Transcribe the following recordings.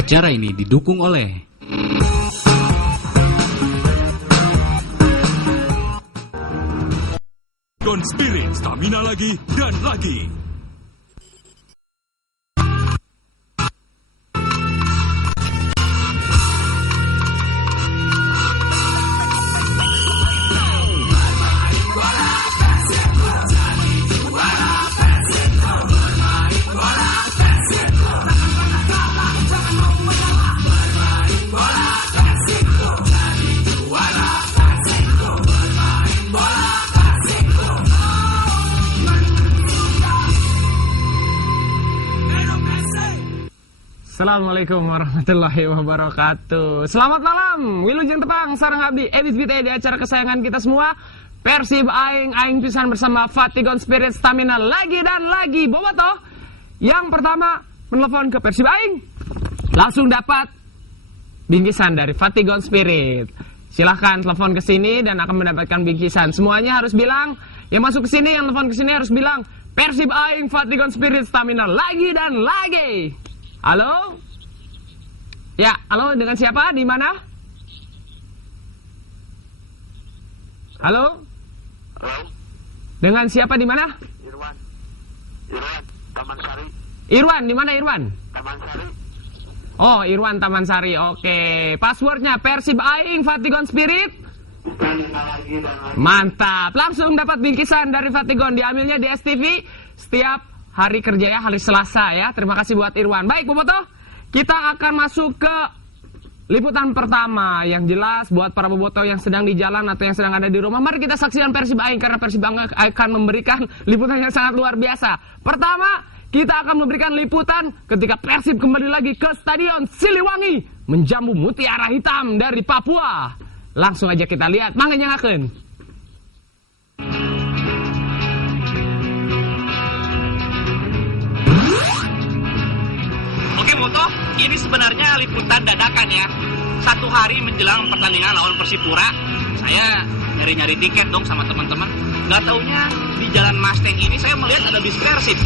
Acara ini didukung oleh Fatigon Spirit, stamina lagi dan lagi. Assalamualaikum warahmatullahi wabarakatuh. Selamat malam, Wilujeng Tepang, sareng abdi Edit Vita di acara kesayangan kita semua, Persib Aing pisan bersama Fatigon Spirit, stamina lagi dan lagi. Bobotoh, yang pertama menelpon ke Persib Aing, langsung dapat bingkisan dari Fatigon Spirit. Silahkan telepon ke sini dan akan mendapatkan bingkisan. Semuanya harus bilang, yang masuk ke sini, yang telepon ke sini harus bilang Persib Aing Fatigon Spirit, stamina lagi dan lagi. Halo? Ya, halo, dengan siapa? Di mana? Halo? Halo? Dengan siapa di mana? Irwan, Taman Sari. Irwan, di mana Irwan? Taman Sari. Oh, Irwan Taman Sari. Oke. Passwordnya Persib Aing Fatigon Spirit. Lagi. Mantap. Langsung dapat bingkisan dari Fatigon. Diambilnya di STV setiap hari kerja ya, hari Selasa ya. Terima kasih buat Irwan. Baik, Bobotoh, kita akan masuk ke liputan pertama. Yang jelas buat para Bobotoh yang sedang di jalan atau yang sedang ada di rumah, mari kita saksikan Persib Aing, karena Persib Aing akan memberikan liputan yang sangat luar biasa. Pertama, kita akan memberikan liputan ketika Persib kembali lagi ke Stadion Siliwangi menjamu Mutiara Hitam dari Papua. Langsung aja kita lihat, mangga nyangakeun. Oke Bobotoh, ini sebenarnya liputan dadakan ya. Satu hari menjelang pertandingan lawan Persipura, saya nyari-nyari tiket dong sama teman-teman. Gak taunya di Jalan Masteng ini saya melihat ada bis Persib.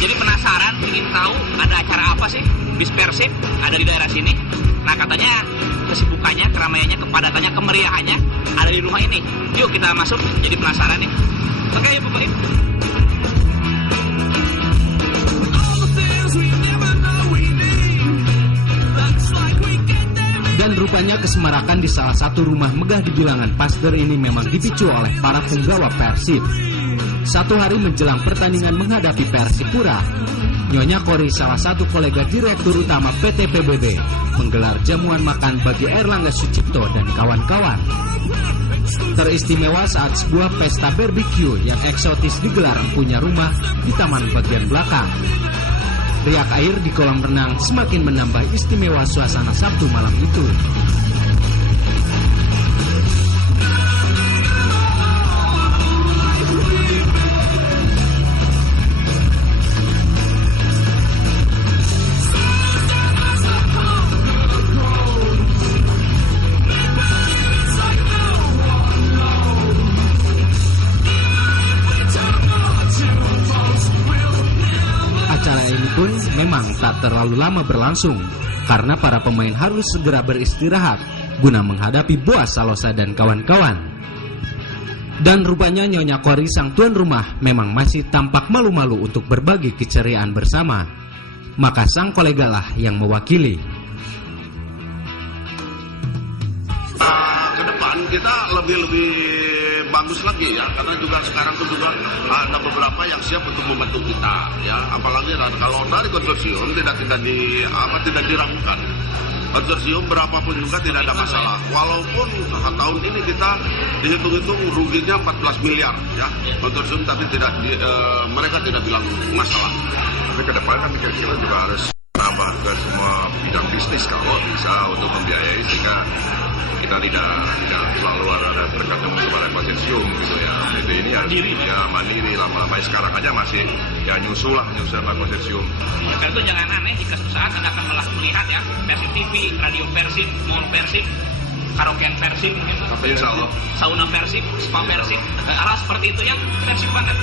Jadi penasaran, ingin tahu ada acara apa sih bis Persib ada di daerah sini. Nah katanya kesibukannya, keramaiannya, kepadatannya, kemeriahannya ada di rumah ini. Yuk kita masuk, jadi penasaran nih. Oke yuk pokoknya. Dan rupanya kesemarakan di salah satu rumah megah di bilangan Pasteur ini memang dipicu oleh para penggawa Persib. Satu hari menjelang pertandingan menghadapi Persipura, Nyonya Kori, salah satu kolega direktur utama PT PBB, menggelar jamuan makan bagi Erlangga Sucipto dan kawan-kawan. Teristimewa saat sebuah pesta barbecue yang eksotis digelar empunya rumah di taman bagian belakang. Riak air di kolam renang semakin menambah istimewa suasana Sabtu malam itu. Acara ini pun memang tak terlalu lama berlangsung, karena para pemain harus segera beristirahat guna menghadapi Boas Salosa dan kawan-kawan. Dan rupanya Nyonya Kori, sang tuan rumah, memang masih tampak malu-malu untuk berbagi keceriaan bersama. Maka sang kolega lah yang mewakili. Ke depan kita lebih bagus lagi ya, karena juga sekarang tuh juga ada beberapa yang siap untuk membantu kita ya, apalagi kalau dari konsorsium tidak diragukan. Konsorsium berapapun juga tidak ada masalah, walaupun tahun ini kita dihitung-hitung ruginya 14 miliar ya konsorsium, tapi mereka tidak bilang masalah. Tapi ke depan kan kira-kira juga harus nambah ke semua bidang bisnis kalau bisa untuk membiayai, sehingga kita tidak selalu ada tergantung kepada konsorsium gitu ya. Jadi ini ya mandiri lama-lama, sekarang aja masih ya nyusul sama konsorsium. Ya itu jangan aneh jika suatu saat Anda akan melihat ya Persib TV, Radio Persib, Mall Persib, karaokean Persib mungkin. Tapi insya Allah sauna Persib, spa Persib, arah seperti itu ya, Persib banget.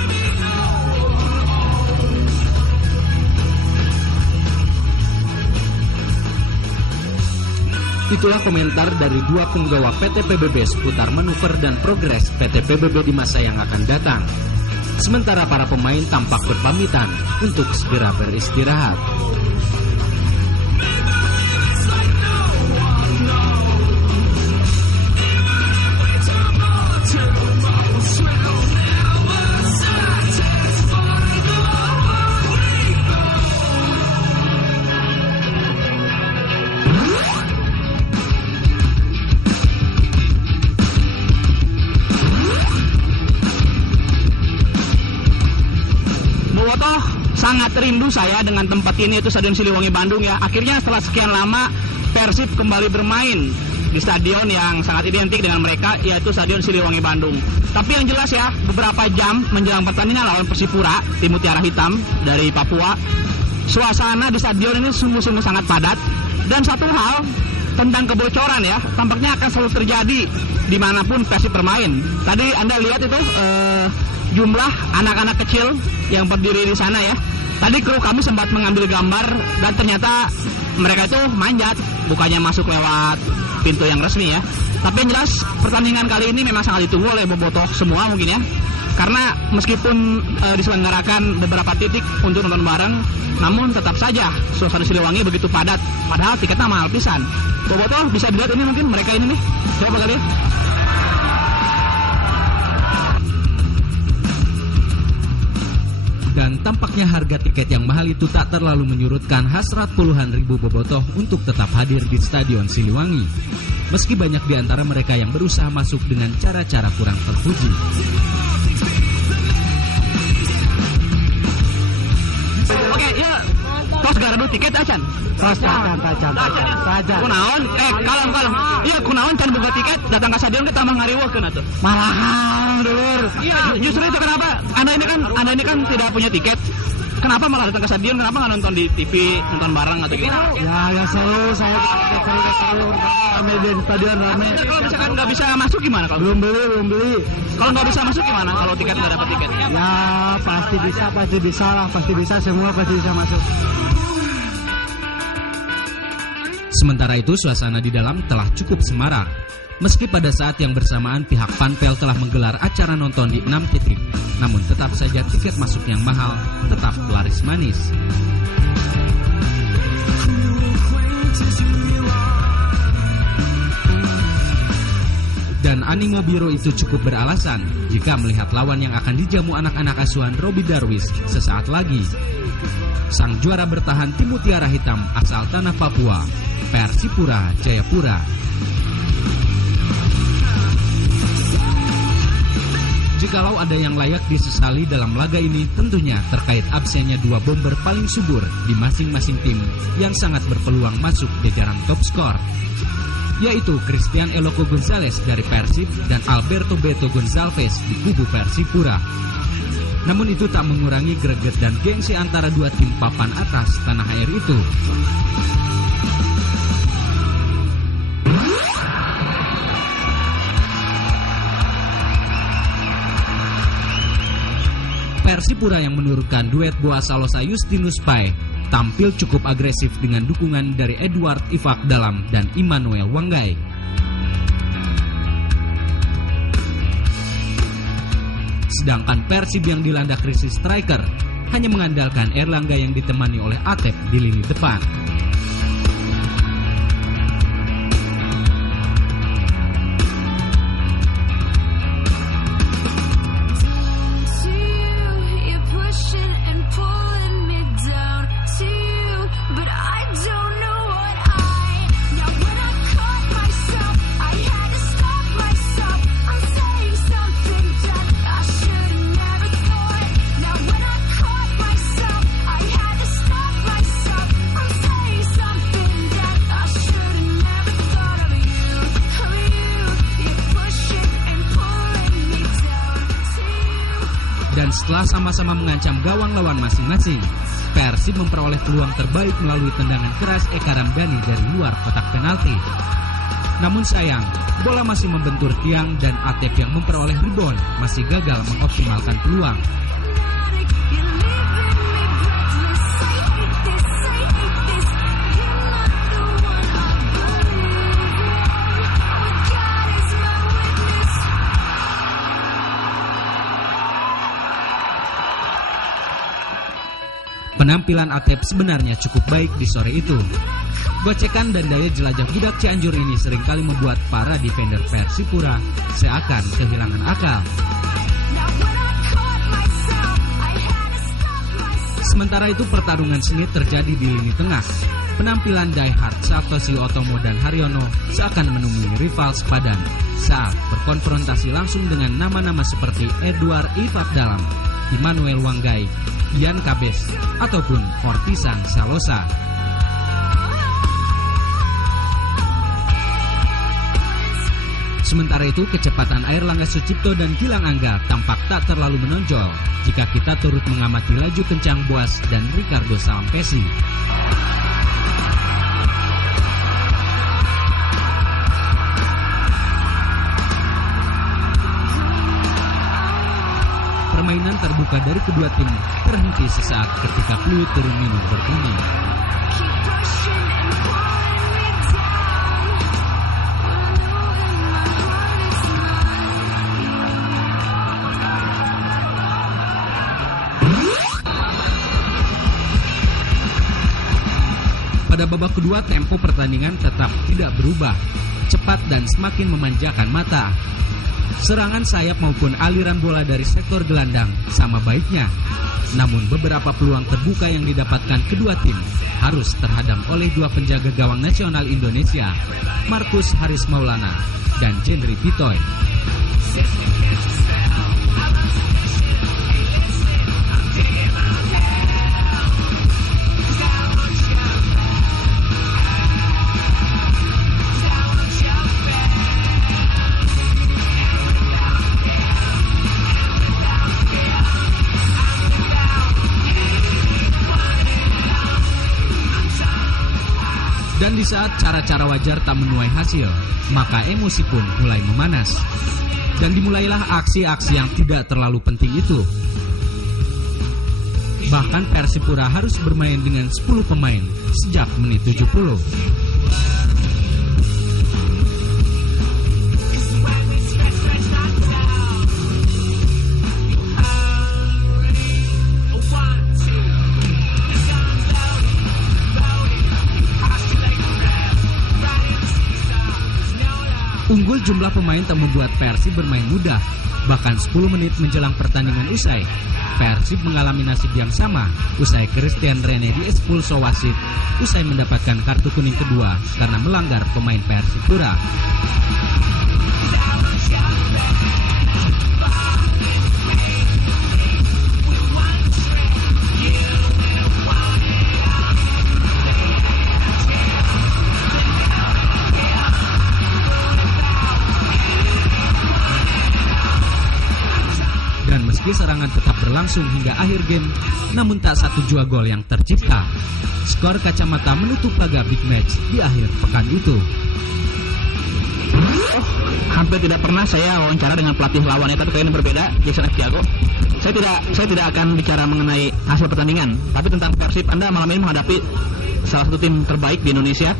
Itulah komentar dari dua penggawa PT PBB seputar manuver dan progres PT PBB di masa yang akan datang. Sementara para pemain tampak berpamitan untuk segera beristirahat. Sangat rindu saya dengan tempat ini, yaitu Stadion Siliwangi Bandung ya. Akhirnya setelah sekian lama Persib kembali bermain di stadion yang sangat identik dengan mereka, yaitu Stadion Siliwangi Bandung. Tapi yang jelas ya, beberapa jam menjelang pertandingan lawan Persipura, tim Mutiara Hitam dari Papua, suasana di stadion ini sungguh-sungguh sangat padat. Dan satu hal tentang kebocoran ya, tampaknya akan selalu terjadi dimanapun Persib bermain. Tadi Anda lihat itu jumlah anak-anak kecil yang berdiri di sana ya. Tadi kru kami sempat mengambil gambar dan ternyata mereka itu manjat, bukannya masuk lewat pintu yang resmi ya. Tapi yang jelas pertandingan kali ini memang sangat ditunggu oleh bobotoh semua mungkin ya. Karena meskipun diselenggarakan beberapa titik untuk nonton bareng, namun tetap saja suasana Siliwangi begitu padat. Padahal tiketnya mahal pisan. Bobotoh bisa dilihat ini mungkin mereka ini nih. Coba kalian. Dan tampaknya harga tiket yang mahal itu tak terlalu menyurutkan hasrat puluhan ribu bobotoh untuk tetap hadir di Stadion Siliwangi. Meski banyak di antara mereka yang berusaha masuk dengan cara-cara kurang terpuji. Oke, ya. Tos garadu tiket acan. Tos acan. Kunaon? Kalem. Iya, kunaon can buka tiket datang ke stadion kita mah ngariweukeun atuh. Malahan dulur. Iya, justru itu kenapa? Anda ini kan tidak punya tiket. Kenapa malah datang ke stadion? Kenapa nggak nonton di TV, nonton bareng atau gitu? Ya seru, saya seru. Rame di stadion rame. Kalau misalkan nggak bisa masuk gimana? Kalau Belum beli. kalau nggak bisa masuk gimana? Kalau tiket nggak dapat tiket? Ya pasti bisa lah, semua pasti bisa masuk. Sementara itu suasana di dalam telah cukup semarak. Meski pada saat yang bersamaan pihak Panpel telah menggelar acara nonton di 6 titik, namun tetap saja tiket masuk yang mahal tetap laris manis. Dan animo Biro itu cukup beralasan jika melihat lawan yang akan dijamu anak-anak asuhan Robi Darwis sesaat lagi. Sang juara bertahan tim Mutiara Hitam asal tanah Papua, Persipura Jayapura. Jikalau ada yang layak disesali dalam laga ini, tentunya terkait absennya dua bomber paling subur di masing-masing tim yang sangat berpeluang masuk jajaran top skor, yaitu Christian Eloko Gonzalez dari Persib dan Alberto Beto Gonzalez di kubu Persipura. Namun itu tak mengurangi greget dan gengsi antara dua tim papan atas tanah air itu. Persipura yang menurunkan duet Boa Salosa Justinus Pai tampil cukup agresif dengan dukungan dari Edward Ifak Dalam dan Immanuel Wanggai. Sedangkan Persib yang dilanda krisis striker hanya mengandalkan Erlangga yang ditemani oleh Atep di lini depan. Dan setelah sama-sama mengancam gawang lawan masing-masing, Persib memperoleh peluang terbaik melalui tendangan keras Eka Ramdhani dari luar kotak penalti. Namun sayang, bola masih membentur tiang dan Atep yang memperoleh rebound masih gagal mengoptimalkan peluang. Penampilan Atep sebenarnya cukup baik di sore itu. Gocekan dan daya jelajah budak Cianjur ini seringkali membuat para defender Persipura seakan kehilangan akal. Sementara itu pertarungan sengit terjadi di lini tengah. Penampilan diehard Satoshi Otomo dan Haryono seakan menemui rival sepadan saat berkonfrontasi langsung dengan nama-nama seperti Edward Ifat Dalam, Immanuel Wanggai, Ian Kabes, ataupun Fortisan Salosa. Sementara itu, kecepatan Airlangga Sucipto dan Gilang Angga tampak tak terlalu menonjol jika kita turut mengamati laju kencang Boas dan Ricardo Salampesi. Permainan terbuka dari kedua tim terhenti sesaat ketika peluit turun minum berbunyi. Pada babak kedua, tempo pertandingan tetap tidak berubah, cepat dan semakin memanjakan mata. Serangan sayap maupun aliran bola dari sektor gelandang sama baiknya. Namun beberapa peluang terbuka yang didapatkan kedua tim harus terhadam oleh dua penjaga gawang nasional Indonesia, Markus Haris Maulana dan Jendri Pitoy. Dan di saat cara-cara wajar tak menuai hasil, maka emosi pun mulai memanas. Dan dimulailah aksi-aksi yang tidak terlalu penting itu. Bahkan Persipura harus bermain dengan 10 pemain sejak menit 70. Unggul jumlah pemain tak membuat Persib bermain mudah. Bahkan 10 menit menjelang pertandingan usai, Persib mengalami nasib yang sama usai Christian Rene diekspulso wasit usai mendapatkan kartu kuning kedua karena melanggar pemain Persipura. Dan meski serangan tetap berlangsung hingga akhir game, namun tak satu jua gol yang tercipta. Skor kacamata menutup laga big match di akhir pekan itu. Hampir tidak pernah saya wawancara dengan pelatih lawannya, tapi kayaknya berbeda, Jackson F. Tiago. Saya tidak akan bicara mengenai hasil pertandingan, tapi tentang Persib. Anda malam ini menghadapi salah satu tim terbaik di Indonesia,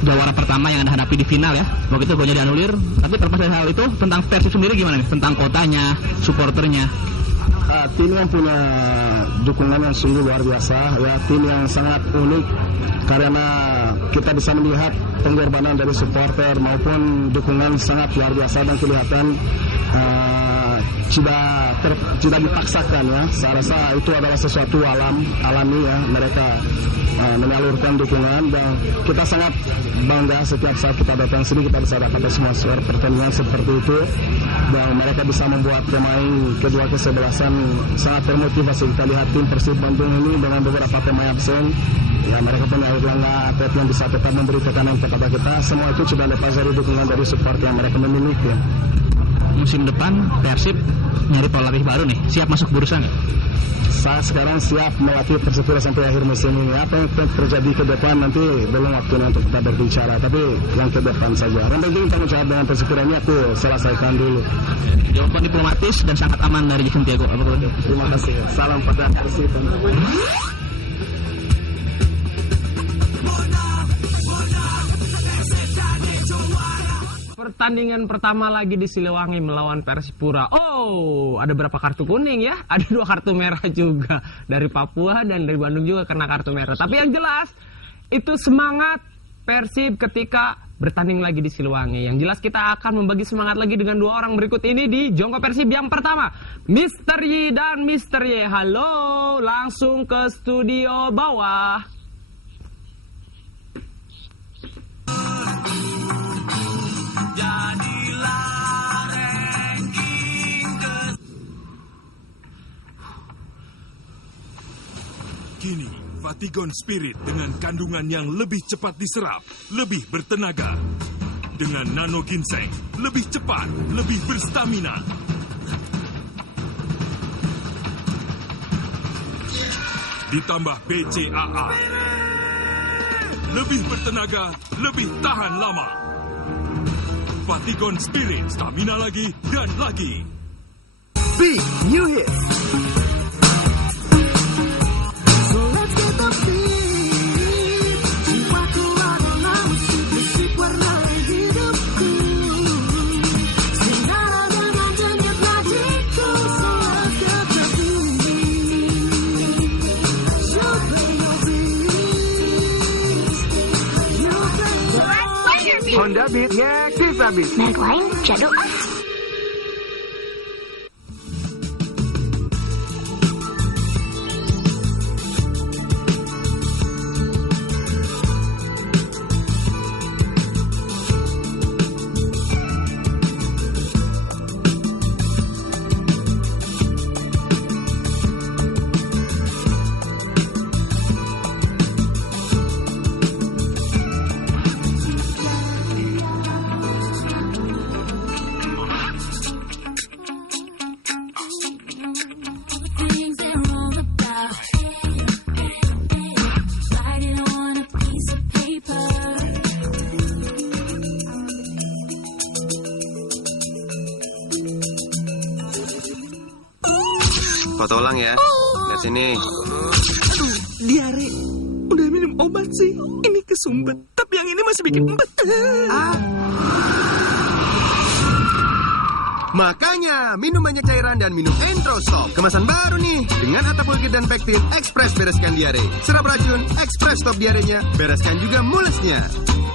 jawara pertama yang Anda hadapi di final ya. Waktu itu golnya dianulir, tapi terlepas dari hal itu, tentang Persib sendiri gimana nih? Tentang kotanya, supporternya. Tim yang punya dukungan yang sungguh luar biasa ya, tim yang sangat unik karena kita bisa melihat pengorbanan dari supporter maupun dukungan sangat luar biasa dan kelihatan tidak dipaksakan ya. Saya rasa itu adalah sesuatu alami ya, mereka menyalurkan dukungan dan kita sangat bangga setiap saat kita datang sini kita bisa dapat semua suara pertandingan seperti itu dan mereka bisa membuat pemain kedua kesebelasan sangat termotivasi. Kita lihat tim Persib Bandung ini dengan beberapa pemain absen ya, mereka punya Airlangga Atep yang bisa tetap memberi tekanan kepada kita. Semua itu sudah lepas dari dukungan dari support yang mereka memiliki ya. Musim depan Persib nyari pelatih baru nih, siap masuk bursa nggak? Saya sekarang siap melatih Persipura sampai akhir musim ini. Apa yang terjadi ke depan nanti belum waktunya untuk kita berbicara, tapi yang ke depan saja. Yang penting tanggung jawab dengan Persipura ini aku selesaikan dulu. Jawaban diplomatis dan sangat aman dari Jackson Tiago. Terima kasih. Salam pada Persib. pertandingan pertama lagi di Siliwangi melawan Persipura. Oh, ada berapa kartu kuning ya? Ada 2 kartu merah juga. Dari Papua dan dari Bandung juga kena kartu merah. Tapi yang jelas, itu semangat Persib ketika bertanding lagi di Siliwangi. Yang jelas kita akan membagi semangat lagi dengan 2 orang berikut ini di Jongko Persib. Yang pertama, Mr. Y dan Mr. Y. Halo, langsung ke studio bawah. Kini, Vatigon Spirit dengan kandungan yang lebih cepat diserap, lebih bertenaga. Dengan nano ginseng, lebih cepat, lebih berstamina. Ditambah BCAA. Lebih bertenaga, lebih tahan lama. Vatigon Spirit, stamina lagi dan lagi. Big new hit. Honda Beat, ya kita Beat. Merek lain jadul ah. Foto ulang ya. Lihat sini. Aduh, diare. Udah minum obat sih. Ini kesumpet. Tapi yang ini masih bikin empet. Makanya, minum banyak cairan dan minum Entrostop. Kemasan baru nih. Dengan Atapulgit dan Pektin, Express bereskan diare. Serap racun, Express stop diarenya. Bereskan juga mulesnya.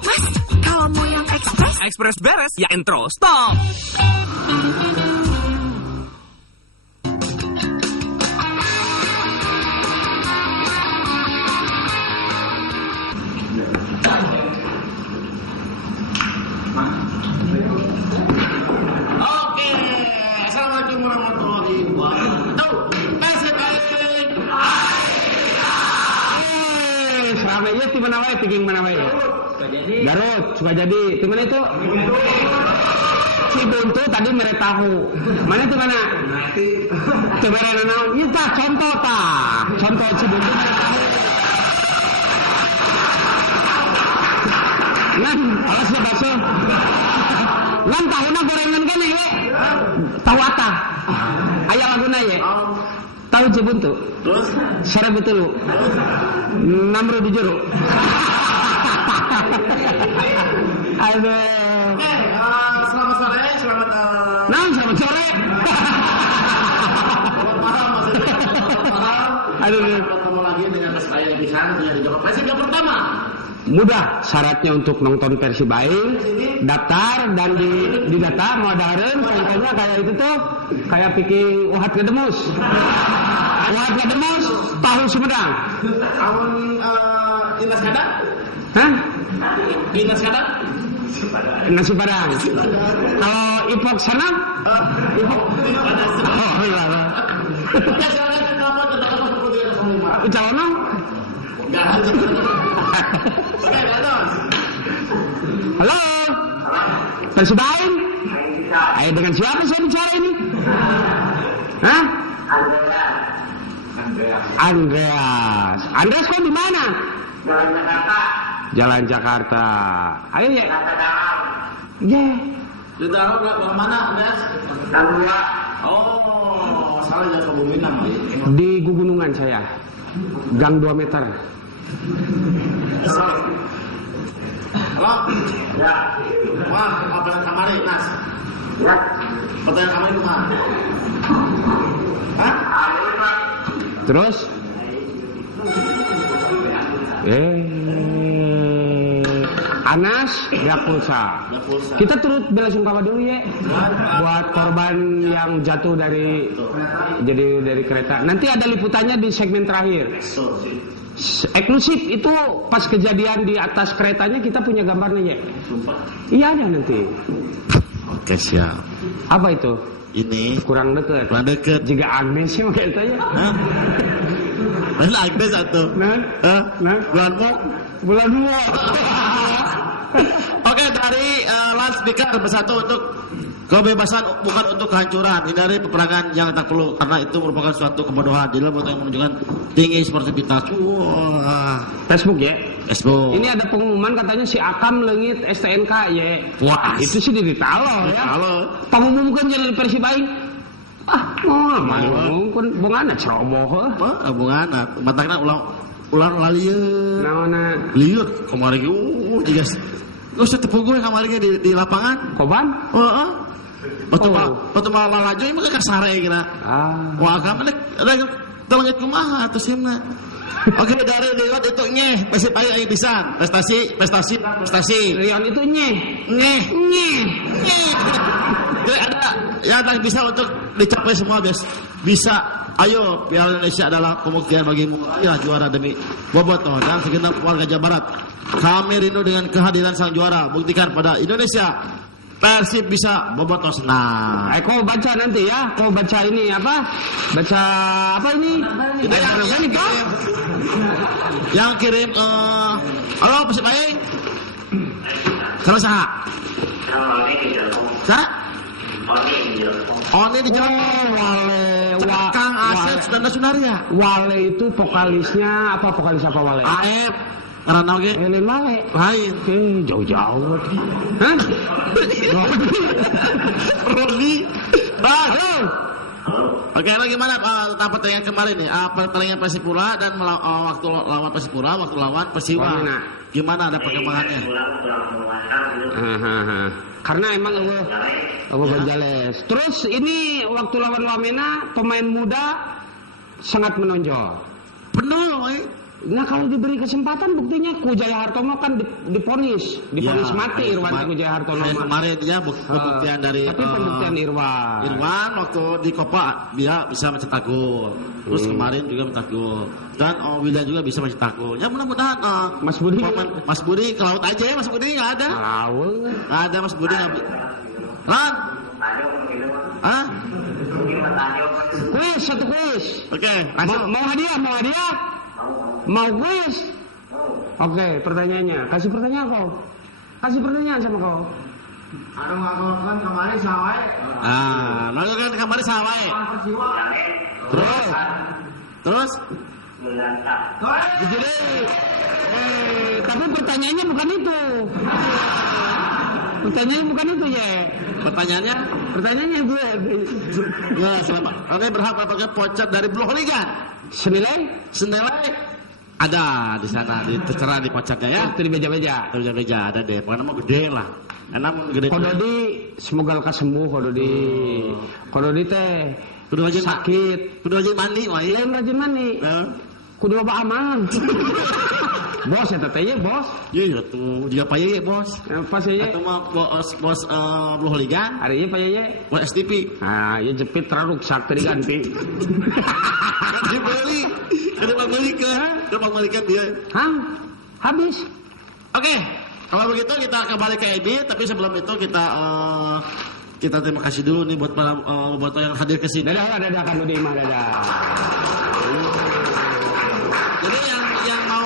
Mas, kalau mau yang Express? Express beres, ya Entrostop. Surabaya di mana wae, tinggi mana wae. Garut, Sukajadi, di mana itu? Cibuntu tadi merek tahu. Mana itu mana? Coba rena ini tak contoh tak. Contoh Cibuntu merek tahu. Nan, alas ya bakso. Nan tahunya gorengan gini we. Tahu apa? Ayah laguna ya. Tahu Cibuntu. Terus sore betul. 6 di jeruk. Aduh. Selamat sore, selamat Selamat sore. Aduh. Ketemu lagi dengan saya di sana di Jogja Persib yang pertama. Mudah syaratnya untuk nonton Persib Aing, daftar dan di data mau ada contohnya kayak itu tuh kayak pikir Wahat Kedemus. Wahat Kedemus tahu Sumedang. Awun Dinas Kadang? Hah? Dinas Kadang? Nasi Padang. Kalau Ipok sana? Ipok. Oh, iya. Calonong? Enggak. Halo? Persib Aing? Ayo dengan siapa saya bicara ini? Hah? Andreas. Andreas kok di mana? Jalan Jakarta. Jalan Jakarta. Ayo ya. Ya. Di dalam mana, Andreas? Tangga. Oh, salah jangan kebumin nama. Di Gugunungan saya. Gang 2 meter. Halo. Halo? Ya. Wah, pertanyaan kamari, Nas. Ya. Pertanyaan kamari kemana? Hah? Terus? Anas dia pulsa. Kita turut bela sungkawa dulu ya buat korban yang jatuh dari kereta. Nanti ada liputannya di segmen terakhir. Eksklusif itu pas kejadian di atas keretanya kita punya gambarnya ya. Iya ada nanti. Oke, siap. Apa itu? Ini kurang dekat. Kurang dekat. Jika Agnes sih makanya tanya. Mana Agnes satu? Nah. Bulan Mo. Oke, dari loudspeaker bersatu untuk kebebasan bukan untuk kehancuran. Hindari peperangan yang tak perlu karena itu merupakan suatu kebodohan. Jadi buat yang menunjukkan tinggi sportivitas. Wah. Facebook ya. Facebook. Ini ada pengumuman katanya si Akam leungit STNK ya. Wah, itu sih ditalo ya. Halo. Pengumumkan jadi Persib aing. Mungkin bungana ceroboh. Bungana. Matangna ular lalieun. Naonna? Lieur kemarin juga. Usah tepung gue kemarin di lapangan. Koban? Waktu malah laju emang ke sare kira. Wah, kamu ada telangit kumaha atuh simna. Oke, dari Leon itu nyeh, Persib aing pisan. Prestasi. Leon itu nyeh. Jadi ada yang tak bisa untuk dicapai semua bisa. Ayo, Piala Indonesia adalah pembuktian bagimu. Ayolah juara demi Bobotoh dan segenap warga Jawa Barat. Kami rindu dengan kehadiran sang juara. Buktikan pada Indonesia Persib bisa Bobotoh senang. Kau baca nanti ya. Kau baca ini apa? Baca apa ini? Yang kirim halo Persib aing. Salah saha? Oni di jalan. Kang Asep dan Sunaria. Wale itu vokalisnya apa? Vokalis apa Wale? Aep. Karena oke. Elin Wale. Lain. Jauh-jauh. Hah? Roli. Halo. Oke, lagi gimana tentang pertandingan kemarin nih? Pertandingan Persipura dan waktu lawan Persipura, waktu lawan Persiwa. Gimana ada perkembangannya? Karena emang Allah Gonzales. Terus ini waktu lawan Wamena pemain muda sangat menonjol. Benar, Nah kalau diberi kesempatan buktinya Kujaya Hartono kan diponis mati Irwan Kujaya Hartono. Kemarin dia pembuktian dari tapi pembuktian Irwan waktu di Copa dia bisa mencetak gol. Terus kemarin juga mencetak gol. Dan William juga bisa mencetak gol. Ya mudah-mudahan Mas Budi ke laut aja ya, Mas Budi nggak ada. Nggak ada Mas Budi nggak. Lan? Satu kuis. Oke. Mau hadiah? Mau kuis? Oke, pertanyaannya. Kasih pertanyaan kau. Kasih pertanyaan sama kau. Kan kemarin sawai. Kan kemarin sawai. Terus? Jadi, tapi pertanyaannya bukan itu. Pertanyaannya bukan itu ya. Pertanyaannya itu. Ya, selamat. Oke, berhak mendapatkan voucher dari Blue Hooligan. Senilai ada di sana, tertera di vouchernya ya. Itu di meja-meja. Ada deh. Pokoknya mah gede lah. Enak gede. Kododi semoga lekas sembuh Kododi. Kododi teh kudu rajin sakit. Kudu rajin mandi, Lain rajin mandi. Kudu loba amal. Bos eta teh ye, bos. Iya tuh, dia paye bos. Pas ye. Atau mah bos Blue Hooligan. Hari ieu paye ye. Bos STP. Ieu jepit raruksak teh diganti. Dibeli. Ada pembalikan dia. Habis. Oke. Kalau begitu kita kembali ke Ebi, tapi sebelum itu kita terima kasih dulu nih buat para bobotoh yang hadir ke sini. Dadah kan udah imah dadah. Jadi yang mau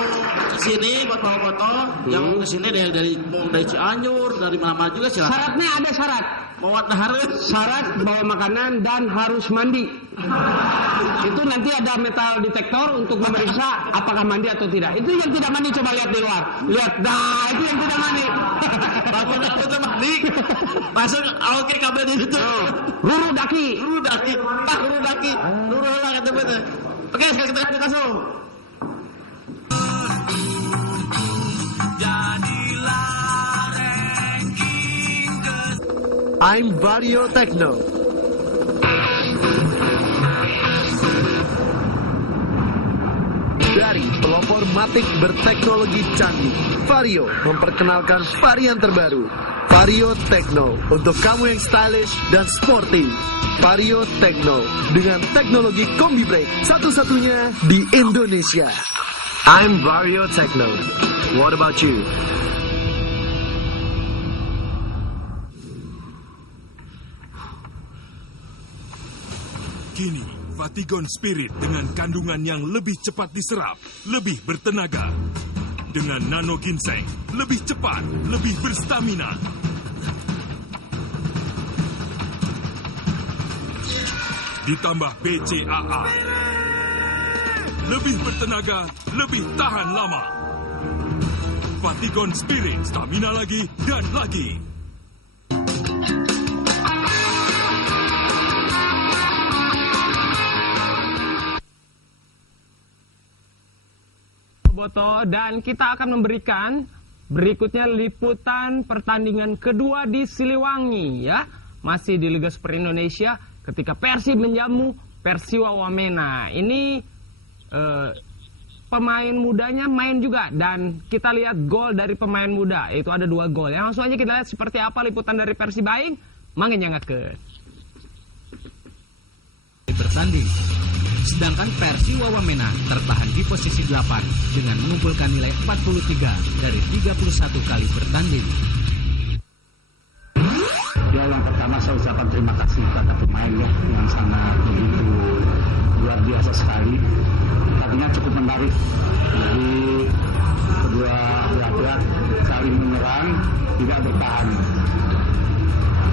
kesini buat bobotoh, yang mau kesini dari Cianjur, dari mana-mana juga silakan. Syaratnya ada syarat. Syarat bawa makanan dan harus mandi. Itu nanti ada metal detektor untuk memeriksa apakah mandi atau tidak. Itu yang tidak mandi coba lihat di luar. Lihat, itu yang tidak mandi. Bapaknya itu mandi. Masuk oke kabel di situ. Ruru daki. Ruru lah kata bener. Oke, sekarang kita langsung. Jadilah I'm Vario Techno. Dari pelopor matic berteknologi canggih, Vario memperkenalkan varian terbaru, Vario Techno, untuk kamu yang stylish dan sporty. Vario Techno dengan teknologi kombi brake satu-satunya di Indonesia. I'm Vario Techno. What about you? Kini, Vatigon Spirit dengan kandungan yang lebih cepat diserap, lebih bertenaga. Dengan nano ginseng, lebih cepat, lebih berstamina. Ditambah BCAA. Lebih bertenaga, lebih tahan lama. Vatigon Spirit, stamina lagi dan lagi. Boto, dan kita akan memberikan berikutnya liputan pertandingan kedua di Siliwangi ya, masih di Liga Super Indonesia ketika Persib menjamu Persiwa Wamena. Ini pemain mudanya main juga, dan kita lihat gol dari pemain muda, yaitu ada 2 gol ya. Langsung aja kita lihat seperti apa liputan dari Persib Aing. Mangin yang ke bertanding. Sedangkan Persiwa Wamena tertahan di posisi 8 dengan mengumpulkan nilai 43 dari 31 kali bertanding. Ya, yang pertama saya ucapkan terima kasih kepada pemain ya, yang sangat begitu luar biasa sekali. Pertandingan cukup menarik. Jadi kedua belah pihak saling menyerang, tidak bertahan.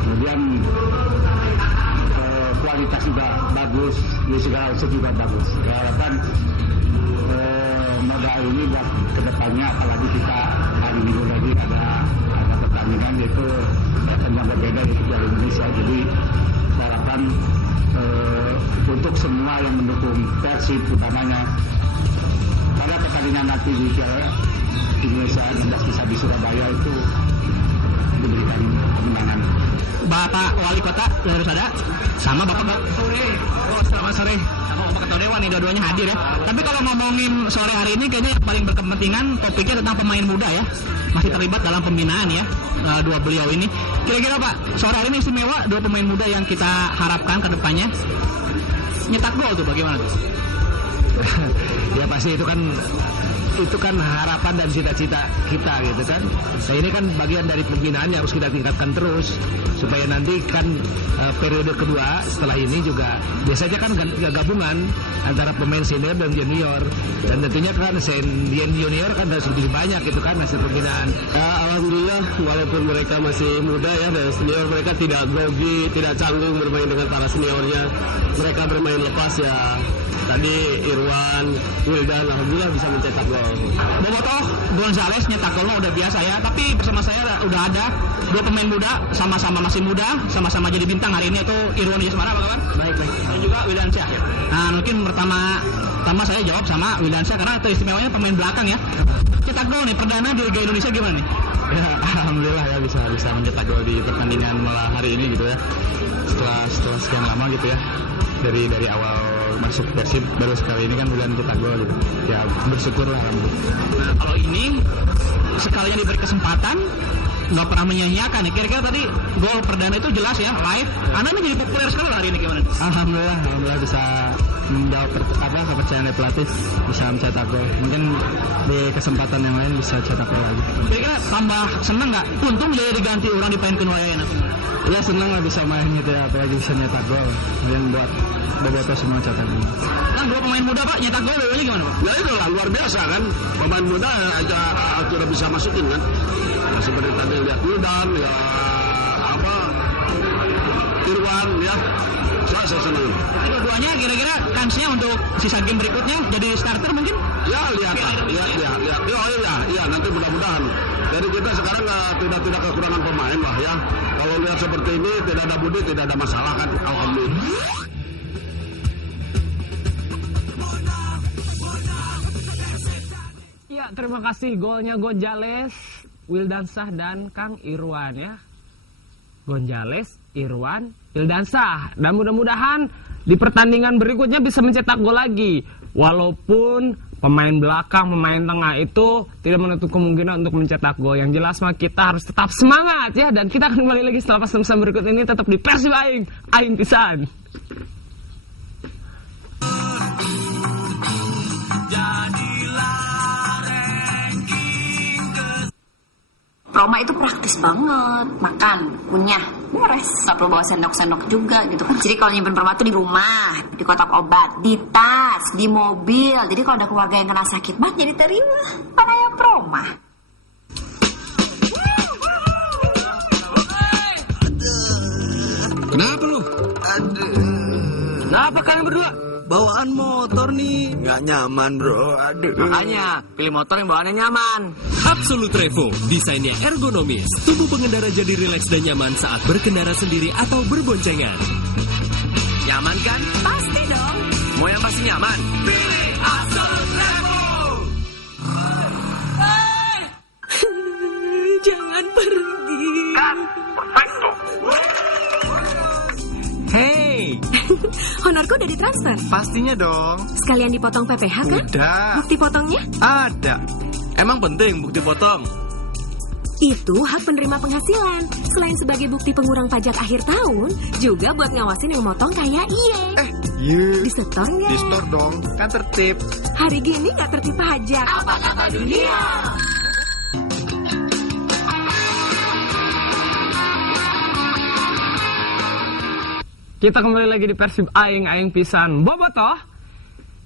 Kemudian kualitas juga bagus, di segala unsur juga bagus. Ya, harapan modal ini buat kedepannya, apalagi kita hari Minggu lagi ada pertandingan yaitu yang berbeda yaitu Piala Indonesia. Jadi harapan untuk semua yang mendukung Persib, utamanya pada pertandingan nanti di Piala Indonesia 16 besar di Surabaya itu diberikan kemenangan. Bapak Wali Kota harus ada, sama Bapak sore. Oh, selamat sore. Sama Bapak Ketua Dewan nih, dua-duanya hadir ya. Tapi kalau ngomongin sore hari ini kayaknya yang paling berkepentingan topiknya tentang pemain muda ya. Masih terlibat dalam pembinaan ya, dua beliau ini. Kira-kira Pak, sore hari ini istimewa 2 pemain muda yang kita harapkan ke depannya nyetak gol tuh bagaimana tuh? Ya pasti itu kan harapan dan cita-cita kita gitu kan. Nah ini kan bagian dari pembinaan yang harus kita tingkatkan terus supaya nanti kan periode kedua setelah ini juga biasanya kan gabungan antara pemain senior dan junior, dan tentunya kan junior kan harus lebih banyak gitu kan hasil pembinaan. Ya, alhamdulillah walaupun mereka masih muda ya, dan senior mereka tidak grogi, tidak canggung bermain dengan para seniornya. Mereka bermain lepas ya. Tadi Irwan, Wildan, alhamdulillah bisa mencetak gol. Bobotoh Gonzales nyetak golnya udah biasa ya, tapi bersama saya udah ada 2 pemain muda, sama-sama masih muda, sama-sama jadi bintang hari ini, itu Irwan Yasmara, apa kabar? Baik. Dan juga Wildansyah. Nah mungkin pertama saya jawab sama Wildansyah karena itu istimewanya pemain belakang ya. Cetak gol nih perdana di Liga Indonesia gimana nih? Ya alhamdulillah ya bisa mencetak gol di pertandingan malam hari ini gitu ya. Setelah sekian lama gitu ya. Dari awal masuk Persib baru sekali ini kan bulan cetak gol gitu. Ya bersyukurlah alhamdulillah. Nah, kalau ini sekalian diberi kesempatan nggak pernah menyanyiakan nih. Kira-kira tadi gol perdana itu jelas ya, live. Anda ini jadi populer sekali hari ini gimana? Alhamdulillah bisa menjawab kepercayaan dari pelatih, bisa mencetak gol. Mungkin di kesempatan yang lain bisa cetak gol lagi. Kira-kira tambah seneng nggak? Untung jadi diganti orang dipainkan wayain aku. Ya seneng lah bisa main gitu ya, apalagi bisa nyetak gol. Kemudian buat Bobotoh semua cetak gol. Kan 2 pemain muda Pak nyetak gol bedanya gimana Pak? Ya itu lah luar biasa kan, pemain muda aja sudah bisa masukin kan. Ya, seperti tadi lihat Wildan ya, Irwan ya, saya senang. Tapi dua-duanya kira-kira kansnya untuk sisa game berikutnya jadi starter mungkin? Ya lihat. Ya nanti mudah-mudahan. Jadi kita sekarang tidak kekurangan pemain lah ya. Kalau lihat seperti ini tidak ada budi, tidak ada masalah kan, alhamdulillah. Ya, terima kasih golnya Gonzales, Wildansah dan Kang Irwan ya. Gonzales, Irwan, Ildansah. Dan mudah-mudahan di pertandingan berikutnya bisa mencetak gol lagi. Walaupun pemain belakang, pemain tengah itu tidak menutup kemungkinan untuk mencetak gol. Yang jelas mah kita harus tetap semangat ya. Dan kita akan kembali lagi setelah pesan-pesan berikut ini tetap di Persib Aing pisan. Roma itu praktis banget, makan, kunyah, beres, gak perlu bawa sendok-sendok juga gitu kan. Jadi kalau nyimpen perma tuh di rumah, di kotak obat, di tas, di mobil. Jadi kalau ada keluarga yang kena sakit banget jadi terima. Mana ya Roma? Kenapa lu? Kenapa kalian berdua? Bawaan motor nih, nggak nyaman bro. Aduh. Makanya pilih motor yang bawaannya nyaman. Absolut Revo, desainnya ergonomis. Tubuh pengendara jadi rileks dan nyaman saat berkendara sendiri atau berboncengan. Nyaman kan? Pasti dong. Mau yang pasti nyaman? Pilih Absolut Revo. Jangan pergi. Kan, perfecto. Hey, Honorku udah ditransfer. pastinya dong. Sekalian dipotong PPH kan? Udah. Bukti potongnya? Ada. Emang penting bukti potong? Itu hak penerima penghasilan. Selain sebagai bukti pengurang pajak akhir tahun, juga buat ngawasin yang motong kayak iye. Iya. Di setor nggak? Di store dong, kan tertib. Hari gini nggak tertib pajak. Apa kata dunia? Kita kembali lagi di Persib Aing pisan. Bobotoh,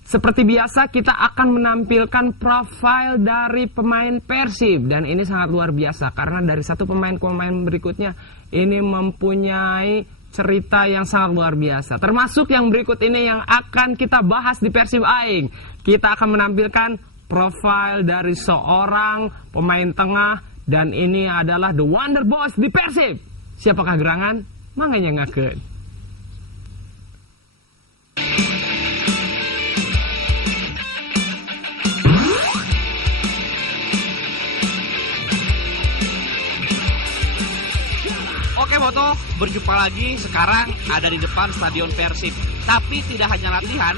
seperti biasa kita akan menampilkan profil dari pemain Persib. Dan ini sangat luar biasa karena dari satu pemain ke pemain berikutnya ini mempunyai cerita yang sangat luar biasa. Termasuk yang berikut ini yang akan kita bahas di Persib Aing. Kita akan menampilkan profil dari seorang pemain tengah. Dan ini adalah The Wonder Boys di Persib. Siapakah gerangan? Manganya ngakeun. Oke Boto, berjumpa lagi sekarang ada di depan Stadion Persib. Tapi tidak hanya latihan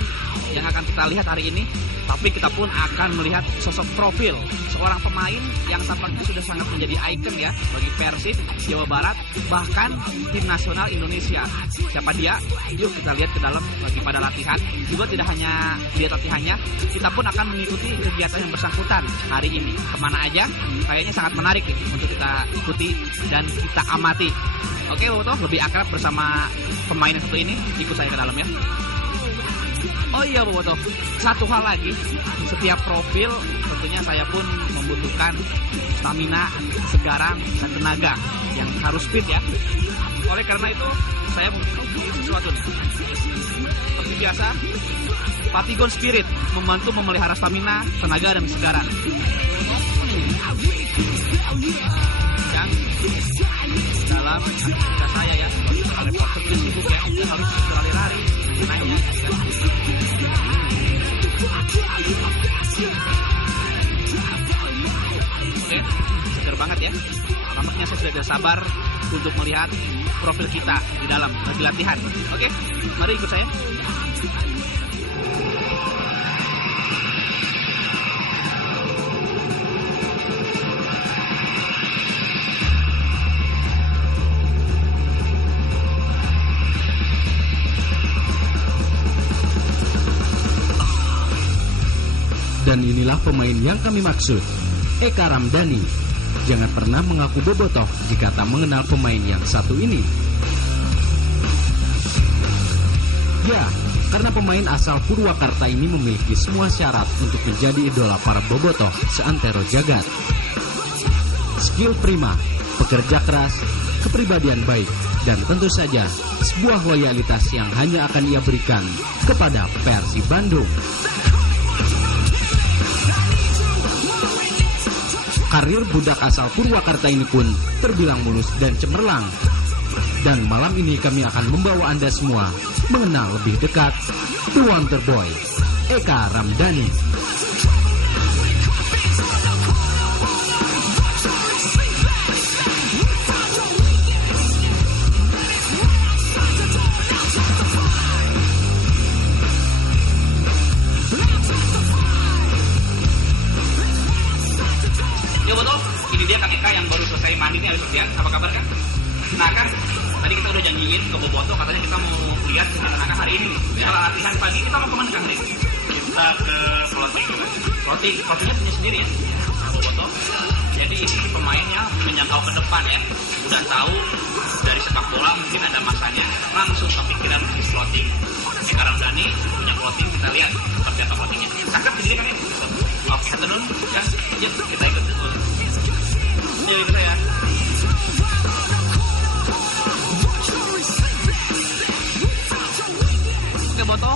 yang akan kita lihat hari ini, tapi kita pun akan melihat sosok profil seorang pemain yang tampaknya sudah sangat menjadi ikon ya bagi Persib, Jawa Barat, bahkan tim nasional Indonesia. Siapa dia? Yuk kita lihat ke dalam lagi pada latihan. Juga tidak hanya lihat latihannya, kita pun akan mengikuti kegiatan yang bersangkutan hari ini. Kemana aja? Kayaknya sangat menarik nih untuk kita ikuti dan kita amati. Oke Boto, lebih akrab bersama pemain yang satu ini, ikut saya ke dalam ya. Oh iya Boboto, satu hal lagi, setiap profil tentunya saya pun membutuhkan stamina, kesegaran, dan tenaga yang harus fit ya. Oleh karena itu, saya membutuhkan sesuatu nih. Seperti biasa, Fatigon Spirit membantu memelihara stamina, tenaga, dan kesegaran. Dan dalam aktivitas saya ya, kalau reporter sibuk ya, harus berlari-lari, nanya kan. Oke, segar banget ya. Nampaknya saya sudah tidak sabar untuk melihat profil kita di dalam lagi latihan. Oke, mari ikut saya. Dan inilah pemain yang kami maksud, Eka Ramdhani. Jangan pernah mengaku bobotoh jika tak mengenal pemain yang satu ini. Ya, karena pemain asal Purwakarta ini memiliki semua syarat untuk menjadi idola para bobotoh seantero jagat. Skill prima, pekerja keras, kepribadian baik, dan tentu saja sebuah loyalitas yang hanya akan ia berikan kepada Persib Bandung. Karir budak asal Purwakarta ini pun terbilang mulus dan cemerlang. Dan malam ini kami akan membawa Anda semua mengenal lebih dekat The Wonder Boy, Eka Ramdhani. pagi ini habis latihan, apa kabar kan? Nah kan, tadi kita udah janjiin ke Boboto, katanya kita mau lihat kegiatan Kang hari ini. Setelah latihan pagi kita mau kemana Kang? Kita ke floating. Floatingnya punya sendiri ya, Boboto. Jadi ini pemainnya menjangkau ke depan ya. Udah tahu dari sepak bola mungkin ada masanya, langsung kepikiran bisnis floating. Eka Ramdhani punya floating, kita lihat seperti apa floatingnya. Cakep sendiri kan ya? Oke, turun ya. Yuk, kita ikut dulu. Yuk, ikut saya. Oke, Boto.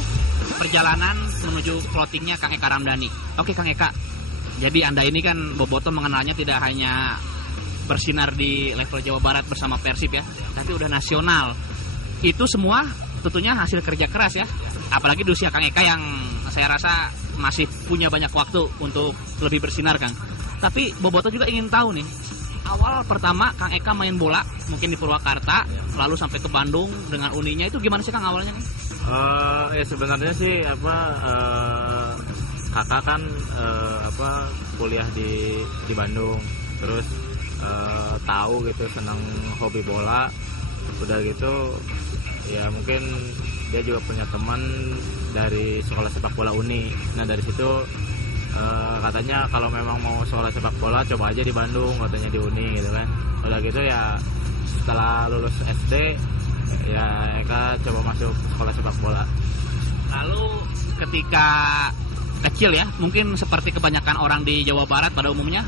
Perjalanan menuju floatingnya Kang Eka Ramdhani. Oke, Kang Eka. Jadi Anda ini kan Boboto mengenalnya tidak hanya bersinar di level Jawa Barat bersama Persib ya, tapi udah nasional. Itu semua tentunya hasil kerja keras ya. Apalagi di usia Kang Eka yang saya rasa masih punya banyak waktu untuk lebih bersinar, Kang. Tapi Boboto juga ingin tahu nih, awal pertama Kang Eka main bola mungkin di Purwakarta, lalu sampai ke Bandung dengan Uninya, itu gimana sih Kang awalnya? Ya sebenarnya sih kakak kan kuliah di Bandung, terus tahu gitu senang hobi bola, udah gitu ya mungkin dia juga punya teman dari sekolah sepak bola Uni. Nah dari situ katanya kalau memang mau sekolah sepak bola coba aja di Bandung, katanya di Uni gitu kan. Udah gitu ya setelah lulus SD ya Eka coba masuk sekolah sepak bola. Lalu ketika kecil ya, mungkin seperti kebanyakan orang di Jawa Barat pada umumnya,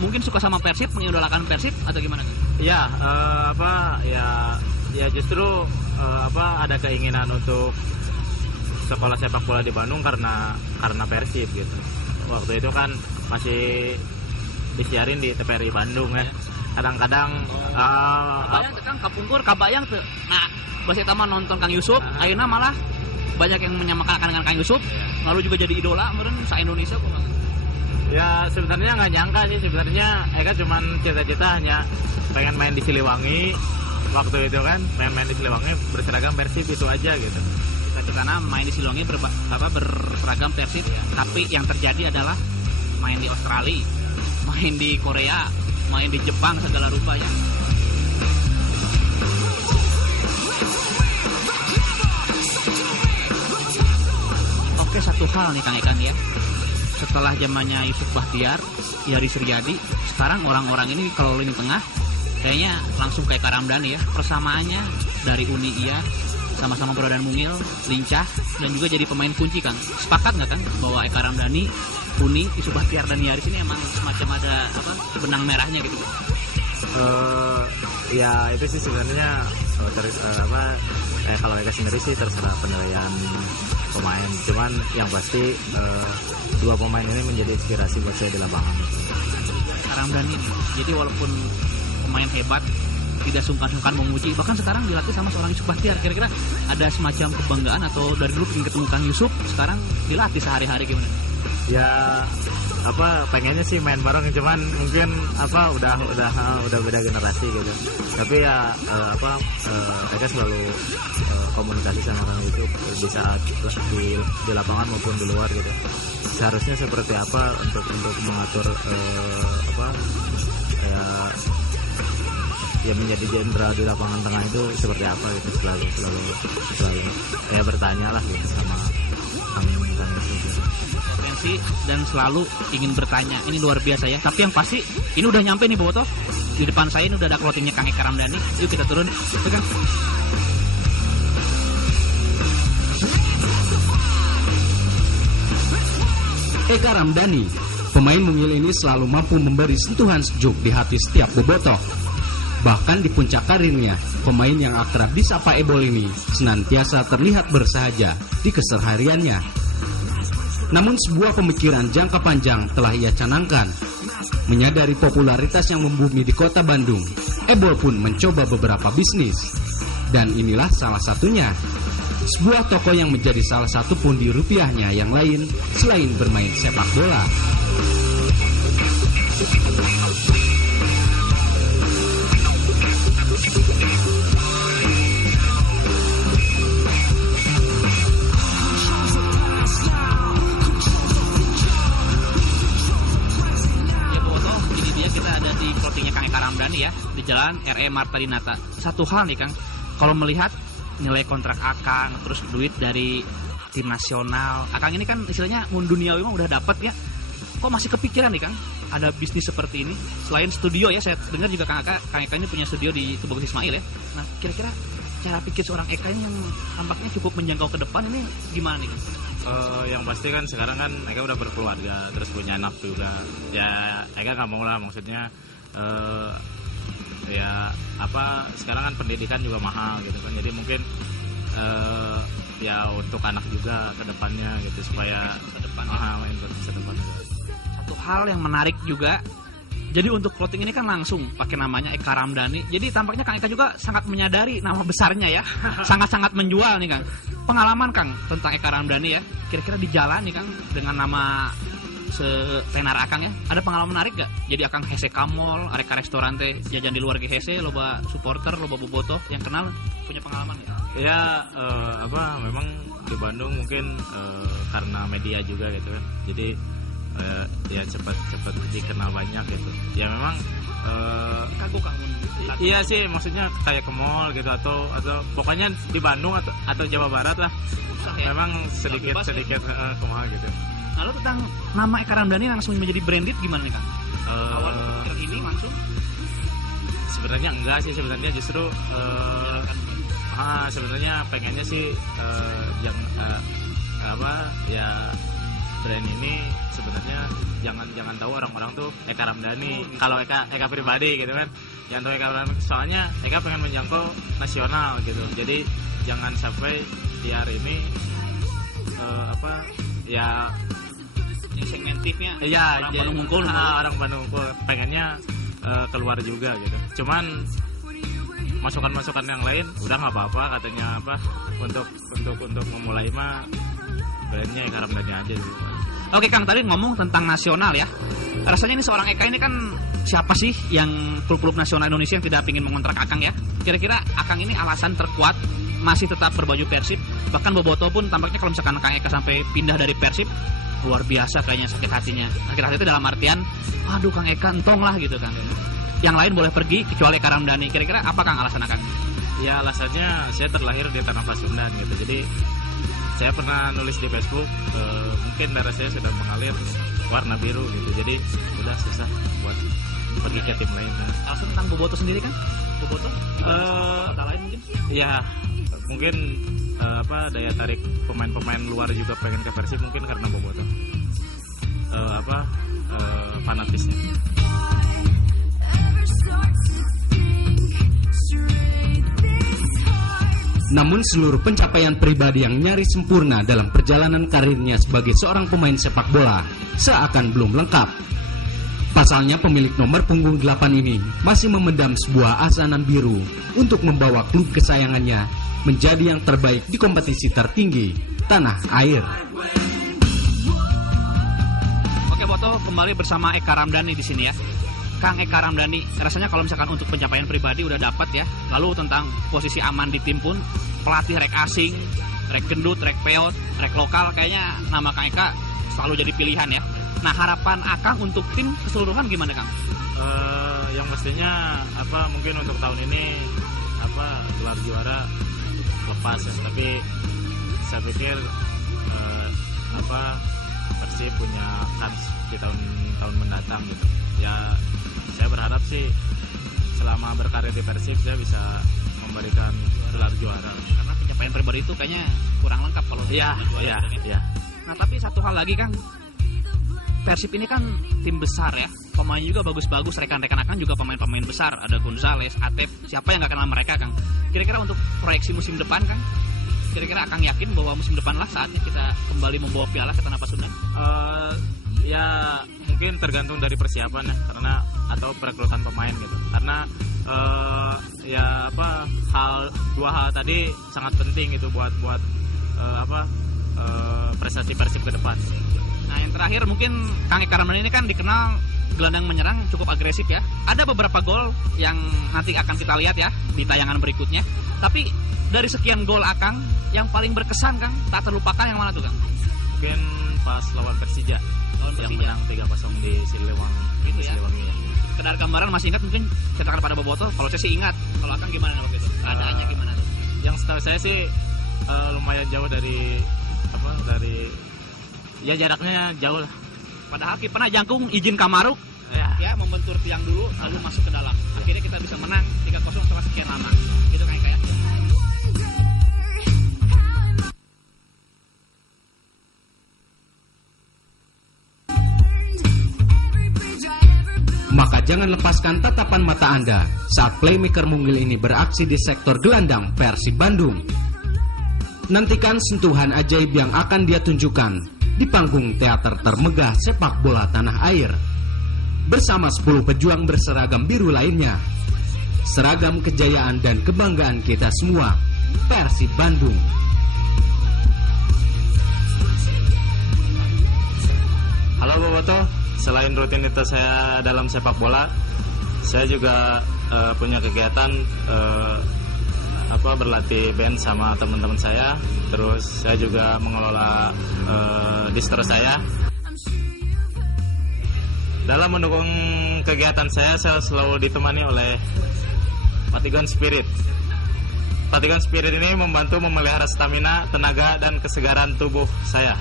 mungkin suka sama Persib, mengidolakan Persib atau gimana? Ya, ya justru ada keinginan untuk sekolah sepak bola di Bandung karena Persib gitu. Waktu itu kan masih disiarin di TVRI Bandung ya. Kadang-kadang kabayang tuh Kang, kapungkur, kabayang tuh. Nah, bahasa taman nonton Kang Yusuf, ayeuna malah banyak yang menyamakan dengan Kang Yusuf, lalu juga jadi idola meureun sa-Indonesia kok. Ya sebenarnya nggak nyangka sih, sebenarnya Eka cuman cita-cita hanya pengen main di Siliwangi waktu itu kan, main di Siliwangi berseragam Persib, itu aja gitu. Cita-citanya main di Siliwangi berseragam Persib, tapi yang terjadi adalah main di Australia, main di Korea, main di Jepang, segala rupa ya. Oke, satu hal nih Kang Ekan ya. Setelah zamannya Yusuf Bahtiar, Yari Suryadi, sekarang orang-orang ini kalau lini tengah kayaknya langsung kayak Eka Ramdhani ya. Persamaannya dari Uni iya, sama-sama Brodan Mungil, lincah, dan juga jadi pemain kunci Kang. Sepakat nggak Kang bahwa Eka Ramdhani, Uni, Yusuf Bahtiar dan Yaris ini emang semacam ada benang merahnya gitu? Ya itu sih sebenarnya kalau Eka sendiri sih terserah penilaian pemain, cuman yang pasti dua pemain ini menjadi inspirasi buat saya di lapangan. Ramdhani ini, jadi walaupun pemain hebat, tidak sungkan-sungkan memuji, bahkan sekarang dilatih sama seorang Yusuf Bahtiar. Kira-kira ada semacam kebanggaan atau dari dulu ingin ketemu Kang Yusuf, sekarang dilatih sehari-hari gimana? Ya pengennya sih main bareng, cuman mungkin udah beda generasi gitu. Tapi ya mereka selalu komunikasi sama Kang Yusuf di saat di lapangan maupun di luar gitu. Seharusnya seperti apa untuk mengatur kayak ya menjadi jenderal di lapangan tengah itu seperti apa gitu, selalu kayak bertanya lah gitu sama Kang Yusuf. Potensi dan selalu ingin bertanya, ini luar biasa ya. Tapi yang pasti ini udah nyampe nih Boboto. Di depan saya ini udah ada clothingnya Kang Eka Ramdhani. Yuk kita turun. Tekan. Eka Ramdhani, pemain mungil ini selalu mampu memberi sentuhan sejuk di hati setiap bobotoh. Bahkan di puncak karirnya, pemain yang akrab disapa Ebol ini senantiasa terlihat bersahaja di kesehariannya. Namun sebuah pemikiran jangka panjang telah ia canangkan. Menyadari popularitas yang membumi di kota Bandung, Ebol pun mencoba beberapa bisnis. Dan inilah salah satunya. Sebuah toko yang menjadi salah satu pundi rupiahnya yang lain selain bermain sepak bola. Ramdhani ya di Jalan RE Marta Dinata. Satu hal nih Kang, kalau melihat nilai kontrak Akang terus duit dari tim nasional, Akang ini kan istilahnya duniawi mah udah dapat ya. Kok masih kepikiran nih Kang ada bisnis seperti ini selain studio ya? Saya dengar juga Kang Eka ini punya studio di Tubagus Ismail ya. Nah kira-kira cara pikir seorang Eka ini yang tampaknya cukup menjangkau ke depan ini gimana nih Kang? Yang pasti kan sekarang kan Eka udah berkeluarga terus punya anak juga ya. Eka nggak mau lah, maksudnya ya apa sekarang kan pendidikan juga mahal gitu kan, jadi mungkin ya untuk anak juga ke depannya gitu supaya ke depan juga. Satu hal yang menarik juga, jadi untuk clothing ini kan langsung pakai namanya Eka Ramdhani. Jadi tampaknya Kang Eka juga sangat menyadari nama besarnya ya. Sangat-sangat menjual nih Kang. Pengalaman Kang tentang Eka Ramdhani ya. Kira-kira di jalan nih Kang dengan nama setenar Akang ya. Ada pengalaman menarik gak? Jadi Akang hese ka mall, areka restoran teh jajan di luar ge hese, loba supporter, loba bobotoh yang kenal punya pengalaman ya? Ya memang di Bandung mungkin karena media juga gitu kan. Jadi ya cepat dikenal banyak gitu. Ya memang kagok Kang. Iya sih, maksudnya kayak ke mall gitu atau pokoknya di Bandung atau Jawa Barat lah. Ya? Memang sedikit ke mall gitu. Lalu tentang nama Eka Ramdhani langsung menjadi branded gimana nih Kang? Awal pikir ini langsung? Sebenarnya enggak sih, sebenarnya justru sebenarnya pengennya sih brand ini sebenarnya jangan tahu orang-orang tuh Eka Ramdhani. Kalau Eka pribadi gitu kan, jangan tahu Eka Ramdhani. Soalnya Eka pengen menjangkau nasional gitu. Jadi jangan sampai di hari ini segmentifnya ya, orang Bandung Unggul, orang Bandung Unggul pengennya keluar juga gitu. Cuman masukan-masukan yang lain udah nggak apa-apa katanya untuk memulai mah brandnya Eka Ramdhani aja gitu. Oke Kang, tadi ngomong tentang nasional ya. Rasanya ini seorang Eka ini kan siapa sih yang klub-klub nasional Indonesia yang tidak ingin mengontrak Akang ya? Kira-kira Akang ini alasan terkuat masih tetap berbaju Persib, bahkan bobotoh pun tampaknya kalau misalkan Kang Eka sampai pindah dari Persib luar biasa kayaknya sakit hatinya. Sakit hati itu dalam artian aduh Kang Eka entong lah gitu kan. Yang lain boleh pergi kecuali Eka Ramdhani. Kira-kira apa Kang alasan Akang? Ya alasannya saya terlahir di tanah Pasundan gitu. Jadi saya pernah nulis di Facebook, mungkin darah saya sudah mengalir warna biru gitu. Jadi udah susah buat pergi ke tim lain. Alasan tentang bobotoh sendiri kan? Bobotoh? Kota lain mungkin? Ya mungkin daya tarik pemain-pemain luar juga pengen ke Persib mungkin karena bobotoh. Fanatisnya. Namun seluruh pencapaian pribadi yang nyaris sempurna dalam perjalanan karirnya sebagai seorang pemain sepak bola seakan belum lengkap. Pasalnya pemilik nomor punggung 8 ini masih memendam sebuah asanan biru untuk membawa klub kesayangannya menjadi yang terbaik di kompetisi tertinggi tanah air. Oke Boto, kembali bersama Eka Ramdhani di sini ya. Kang Eka Ramdhani, rasanya kalau misalkan untuk pencapaian pribadi udah dapat ya. Lalu tentang posisi aman di tim pun, pelatih rek asing, rek gendut, rek peot, rek lokal, kayaknya nama Kang Eka selalu jadi pilihan ya. Nah harapan Akang untuk tim keseluruhan gimana Kang? Yang pastinya mungkin untuk tahun ini gelar juara lepas ya. Tapi saya pikir Persib punya kans di tahun mendatang gitu. Ya saya berharap sih selama berkarir di Persib saya bisa memberikan gelar juara. Karena pencapaian pribadi itu kayaknya kurang lengkap kalau iya. Nah tapi satu hal lagi Kang, Persib ini kan tim besar ya, pemain juga bagus-bagus, rekan-rekan Akang juga pemain-pemain besar, ada Gonzales, Atep, siapa yang gak kenal mereka Kang? Kira-kira untuk proyeksi musim depan Kang, kira-kira Akang yakin bahwa musim depan lah saatnya kita kembali membawa piala ke tanah Pasundan? Ya mungkin tergantung dari persiapan ya, atau perekrutan pemain gitu. Karena dua hal tadi sangat penting itu buat prestasi Persib ke depan. Nah yang terakhir mungkin Kang Eka Ramdhani ini kan dikenal gelandang menyerang cukup agresif ya. Ada beberapa gol yang nanti akan kita lihat ya di tayangan berikutnya. Tapi dari sekian gol Akang yang paling berkesan Kang, tak terlupakan yang mana tuh Kang? Mungkin pas lawan Persija yang menang 3-0 di Siliwangi. Gitu ya. sekedar gambaran masih ingat mungkin ceritakan pada Boboto. Kalau saya sih ingat. Kalau Akang gimana waktu itu? Keadaannya gimana tuh? Yang setahu saya sih lumayan jauh dari ya jaraknya jauh lah. Padahal kita pernah jangkung izin Kamaruk ya membentur tiang dulu lalu masuk ke dalam. Akhirnya kita bisa menang 3-0 setelah sekian lama. Gitu kan kayak. Maka jangan lepaskan tatapan mata Anda saat playmaker mungil ini beraksi di sektor gelandang Persib Bandung. Nantikan sentuhan ajaib yang akan dia tunjukkan di panggung teater termegah sepak bola tanah air. Bersama 10 pejuang berseragam biru lainnya. Seragam kejayaan dan kebanggaan kita semua, Persib Bandung. Halo Boboto, selain rutinitas saya dalam sepak bola, saya juga punya kegiatan berlatih band sama teman-teman saya. Terus saya juga mengelola distro saya. Dalam mendukung kegiatan saya selalu ditemani oleh Fatigon Spirit. Fatigon Spirit ini membantu memelihara stamina, tenaga, dan kesegaran tubuh saya.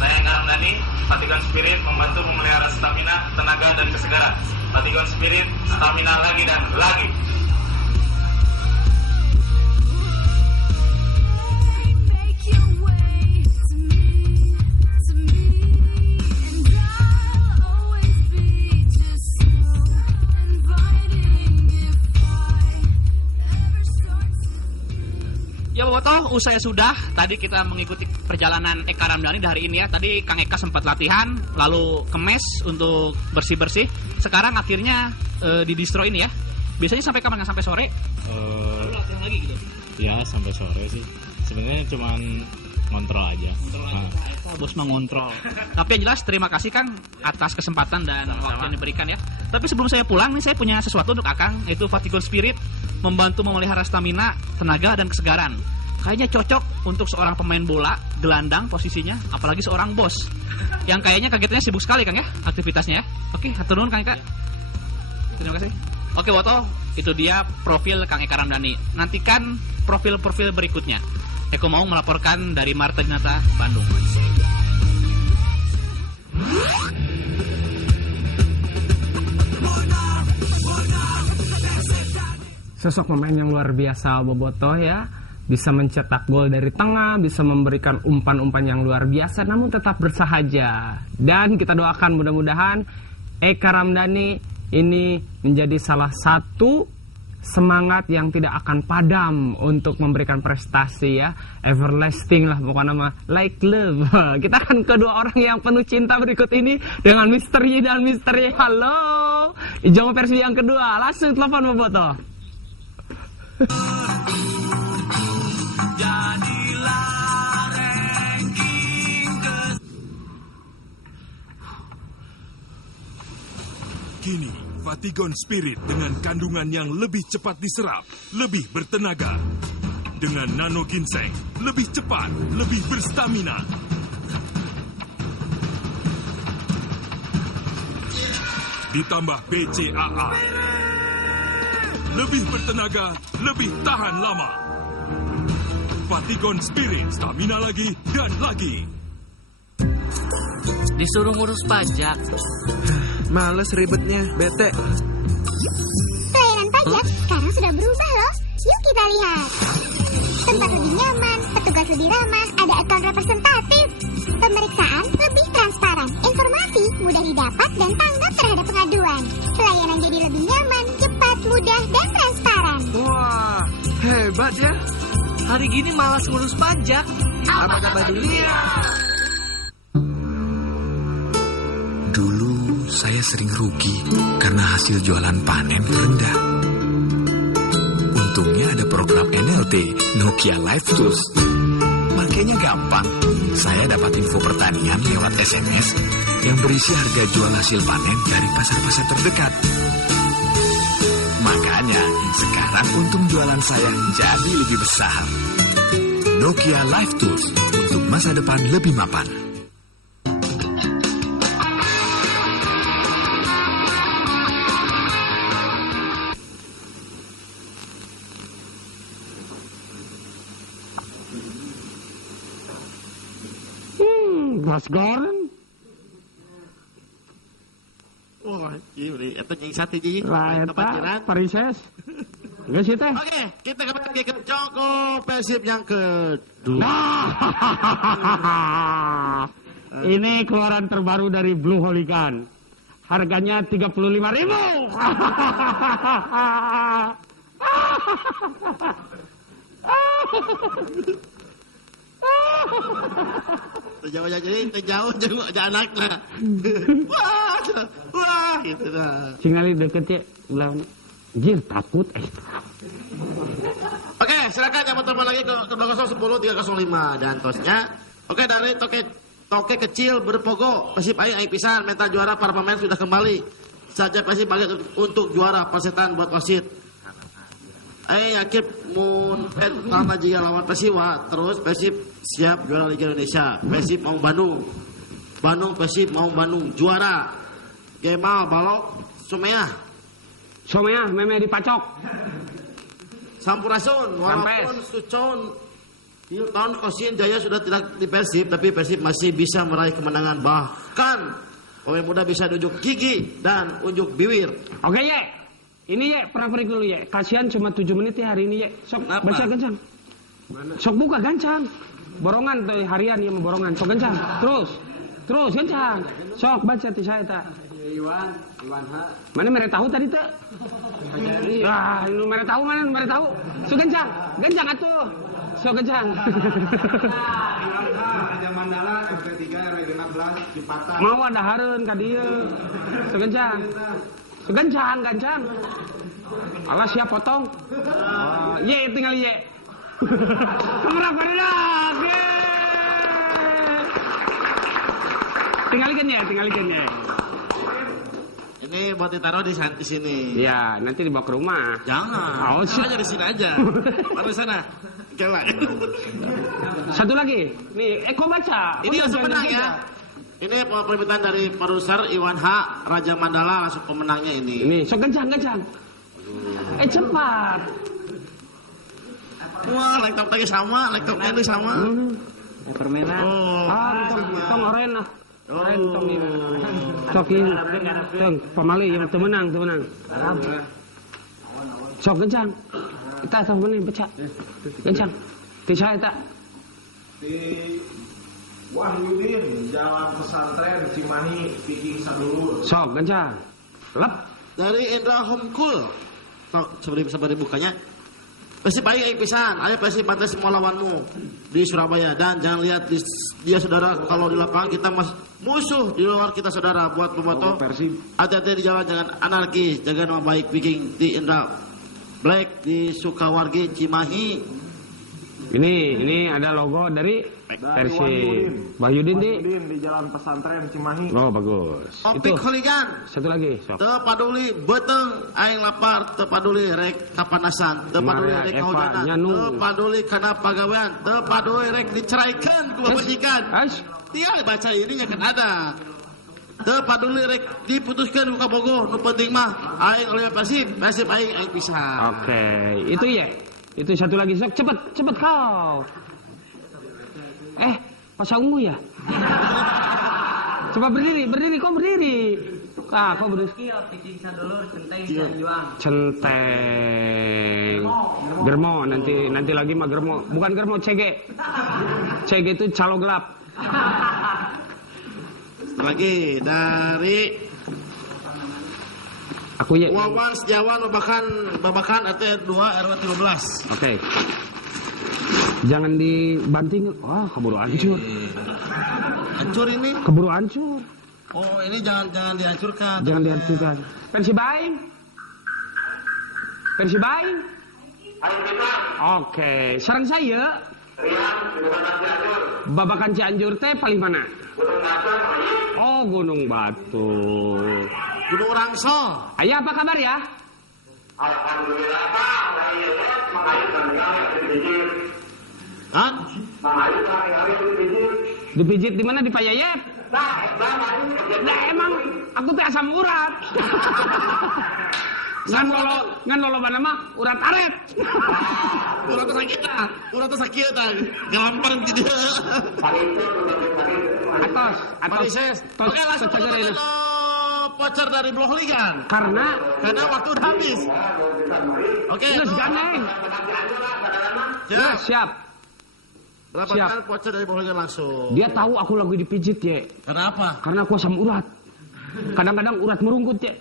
Saya Karam Dani, Fatigon Spirit membantu memelihara stamina, tenaga, dan kesegaran. Fatigon Spirit, stamina lagi dan lagi. Ya Boboto, usai sudah tadi kita mengikuti perjalanan Eka Ramdhani dari ini ya. Tadi Kang Eka sempat latihan, lalu kemes untuk bersih-bersih. Sekarang akhirnya di distro ini ya. Biasanya sampai kapan? Sampai sore? Lalu latihan lagi gitu? Ya sampai sore sih. Sebenarnya cuman ngontrol aja. Bos mengontrol. Tapi yang jelas terima kasih Kang atas kesempatan dan waktu yang diberikan ya. Tapi sebelum saya pulang nih saya punya sesuatu untuk Akang, yaitu Fatigon Spirit membantu memelihara stamina, tenaga, dan kesegaran. Kayaknya cocok untuk seorang pemain bola, gelandang posisinya, apalagi seorang bos yang kayaknya kagetnya sibuk sekali Kang ya aktivitasnya ya. Oke, hatur nuhun Kang Eka. Terima kasih. Oke Boboto, itu dia profil Kang Eka Ramdhani. Nantikan profil-profil berikutnya. Eko mau melaporkan dari Marta Dinata, Bandung. Sosok pemain yang luar biasa Boboto ya. Bisa mencetak gol dari tengah, bisa memberikan umpan-umpan yang luar biasa, namun tetap bersahaja. Dan kita doakan mudah-mudahan Eka Ramdhani ini menjadi salah satu semangat yang tidak akan padam untuk memberikan prestasi ya, everlasting lah pokoknya mah, like love. Kita akan kedua orang yang penuh cinta berikut ini dengan misteri dan misteri. Halo, Ijong versi yang kedua, langsung telepon Boboto. Kini Fatigon Spirit dengan kandungan yang lebih cepat diserap, lebih bertenaga. Dengan nano ginseng, lebih cepat, lebih berstamina. Ditambah BCAA. Lebih bertenaga, lebih tahan lama. Fatigon Spirit, stamina lagi dan lagi. Disuruh ngurus pajak. Males ribetnya, bete. Pelayanan pajak sekarang sudah berubah loh. Yuk kita lihat. Tempat lebih nyaman, petugas lebih ramah, ada akun representatif. Pemeriksaan lebih transparan, informasi mudah didapat dan tanggap terhadap pengaduan. Pelayanan jadi lebih nyaman, cepat, mudah, dan transparan. Wah, hebat ya. Hari gini malas ngurus pajak. Apa dunia? Dulu saya sering rugi karena hasil jualan panen rendah. Untungnya ada program NLT, Nokia Life Tools. Makanya gampang. Saya dapat info pertanian lewat SMS yang berisi harga jual hasil panen dari pasar-pasar terdekat. Makanya, sekarang untung jualan saya jadi lebih besar. Nokia Life Tools untuk masa depan lebih mapan. Mas goreng. Wah, ini eta yang satu ji. Lah eta Parises. Geus ieu teh. Oke, kita kembali ke Joko Persib yang kedua. Ini keluaran terbaru dari Blue Hooligan. Harganya 35.000. Terjauh jauh anaknya. Wah, gitu dah. Singali deket ya, ulah. Jir takut. Oke, silakan yang mau telepon lagi ke 210 305 dan tosnya. Oke, dari toke kecil berpogo Persib aing pisan mental juara, para pemain sudah kembali. Saja Persib bagi untuk juara persetan buat wasit. Yakin mun pertama jika lawan Persiwa, terus Persib siap juara Liga Indonesia. Persib mau Bandung. Persib mau Bandung juara. Gemal balok Someah meme dipacok. Sampurasun walaupun Sucon tahun Kosin Jaya sudah tidak di Persib, tapi Persib masih bisa meraih kemenangan, bahkan pemain muda bisa unjuk gigi dan unjuk bibir. Oke ye. Ini ye, pernah-pernah dulu ye. Kasihan cuma 7 menit ya hari ini ye. Sok baca gancang. Sok buka gancang. Borongan tuh harian ya mau borongan. Sok gancang. Terus gancang. Sok baca ti saya tak. Iwan H. Mana mere tahu tadi teh? Ah, ini mere tahu mana mere tahu. Sok gancang atuh. Sok gancang. Iwan H. Raja Mandala RT3 RW16 Cipata. Mau ada hareun ka dieu. Sok gancang. Gancang. Allah siap potong. Ye tinggal ye. Kemerah Faridak. Tinggalkan ya. Ini buat ditaruh di sini. Iya, nanti dibawa ke rumah. Jangan. Aja di sini aja. Taruh sana. Kelak. Satu lagi. Nih, kau baca. Ini langsung menang ya. Ini permintaan dari produser Iwan H. Raja Mandala, langsung pemenangnya ini. Ini, sok gancang. Cepat. Wah, laptopnya sama. Permainan. Tong oren lah. Oren tong ini. Sok ini. Tong, pamali yang temenang. Sok gancang. Kita tahu mana pecah. Gancang. Tisha eta. Wahyudin, Jalan Pesantren Cimahi, Viking Sadulu. Sok gancang. Lep. Dari Indra Homkul. Sok sebelum bukanya. Persib aing pisan, ayo Persib bantai semua lawanmu di Surabaya, dan jangan lihat dia saudara, kalau di lapangan kita musuh, di luar kita saudara. Buat pemoto hati-hati di jalan, jangan anarkis, jaga nama baik Viking di Indra Black di Sukawargi Cimahi. Ini ada logo dari Persib. Wahyudin di Jalan Pesantren Cimahi. Oh bagus. Opik Hooligan. Satu lagi. Teu paduli beteng aing lapar, teu paduli rek kapanasan, teu paduli rek kahujanan, teu paduli kana pagawean, teu paduli rek diceraikan ku majikan. Tinggal baca ini kan ada. Teu paduli rek diputuskan ku kabogoh, nu penting mah aing oleh Persib aing pisah. Oke, itu ya. Itu satu lagi, sok cepet kau. Masa ungu ya? Coba berdiri, kau berdiri. Kau berdiri. Centeng. Germo, nanti lagi mah germo. Bukan germo, CG itu calo gelap. Lagi dari aku ya. Wawan Setiawan babakan RT 2 RW 13. Oke. Jangan dibanting. Wah, keburu hancur. Hancur ini? Keburu hancur. Oh, ini jangan dihancurkan. Jangan dihancurkan. Persib aing. Oke, sareng saya. Babakan Cianjur teh paling mana? Oh, Gunung Batu. Gunung Rangsel. Ayah apa kabar ya? Alhamdulillah Pak, Hah? Dipijit di mana, di Pak Yayet? Nah emang aku teh asam urat. Ngan lolo mana mah urat aret. Urat sakit gampang tidak. Atos. Oke, langsung ke voucher dari Blohligan. Karena waktu udah habis. Oke, terus gandeng. Siap. Berapa kali voucher dari Blohligan langsung? Dia tahu aku lagi dipijit, ya. Kenapa? Karena aku asam urat. Kadang-kadang urat merungkut, ya.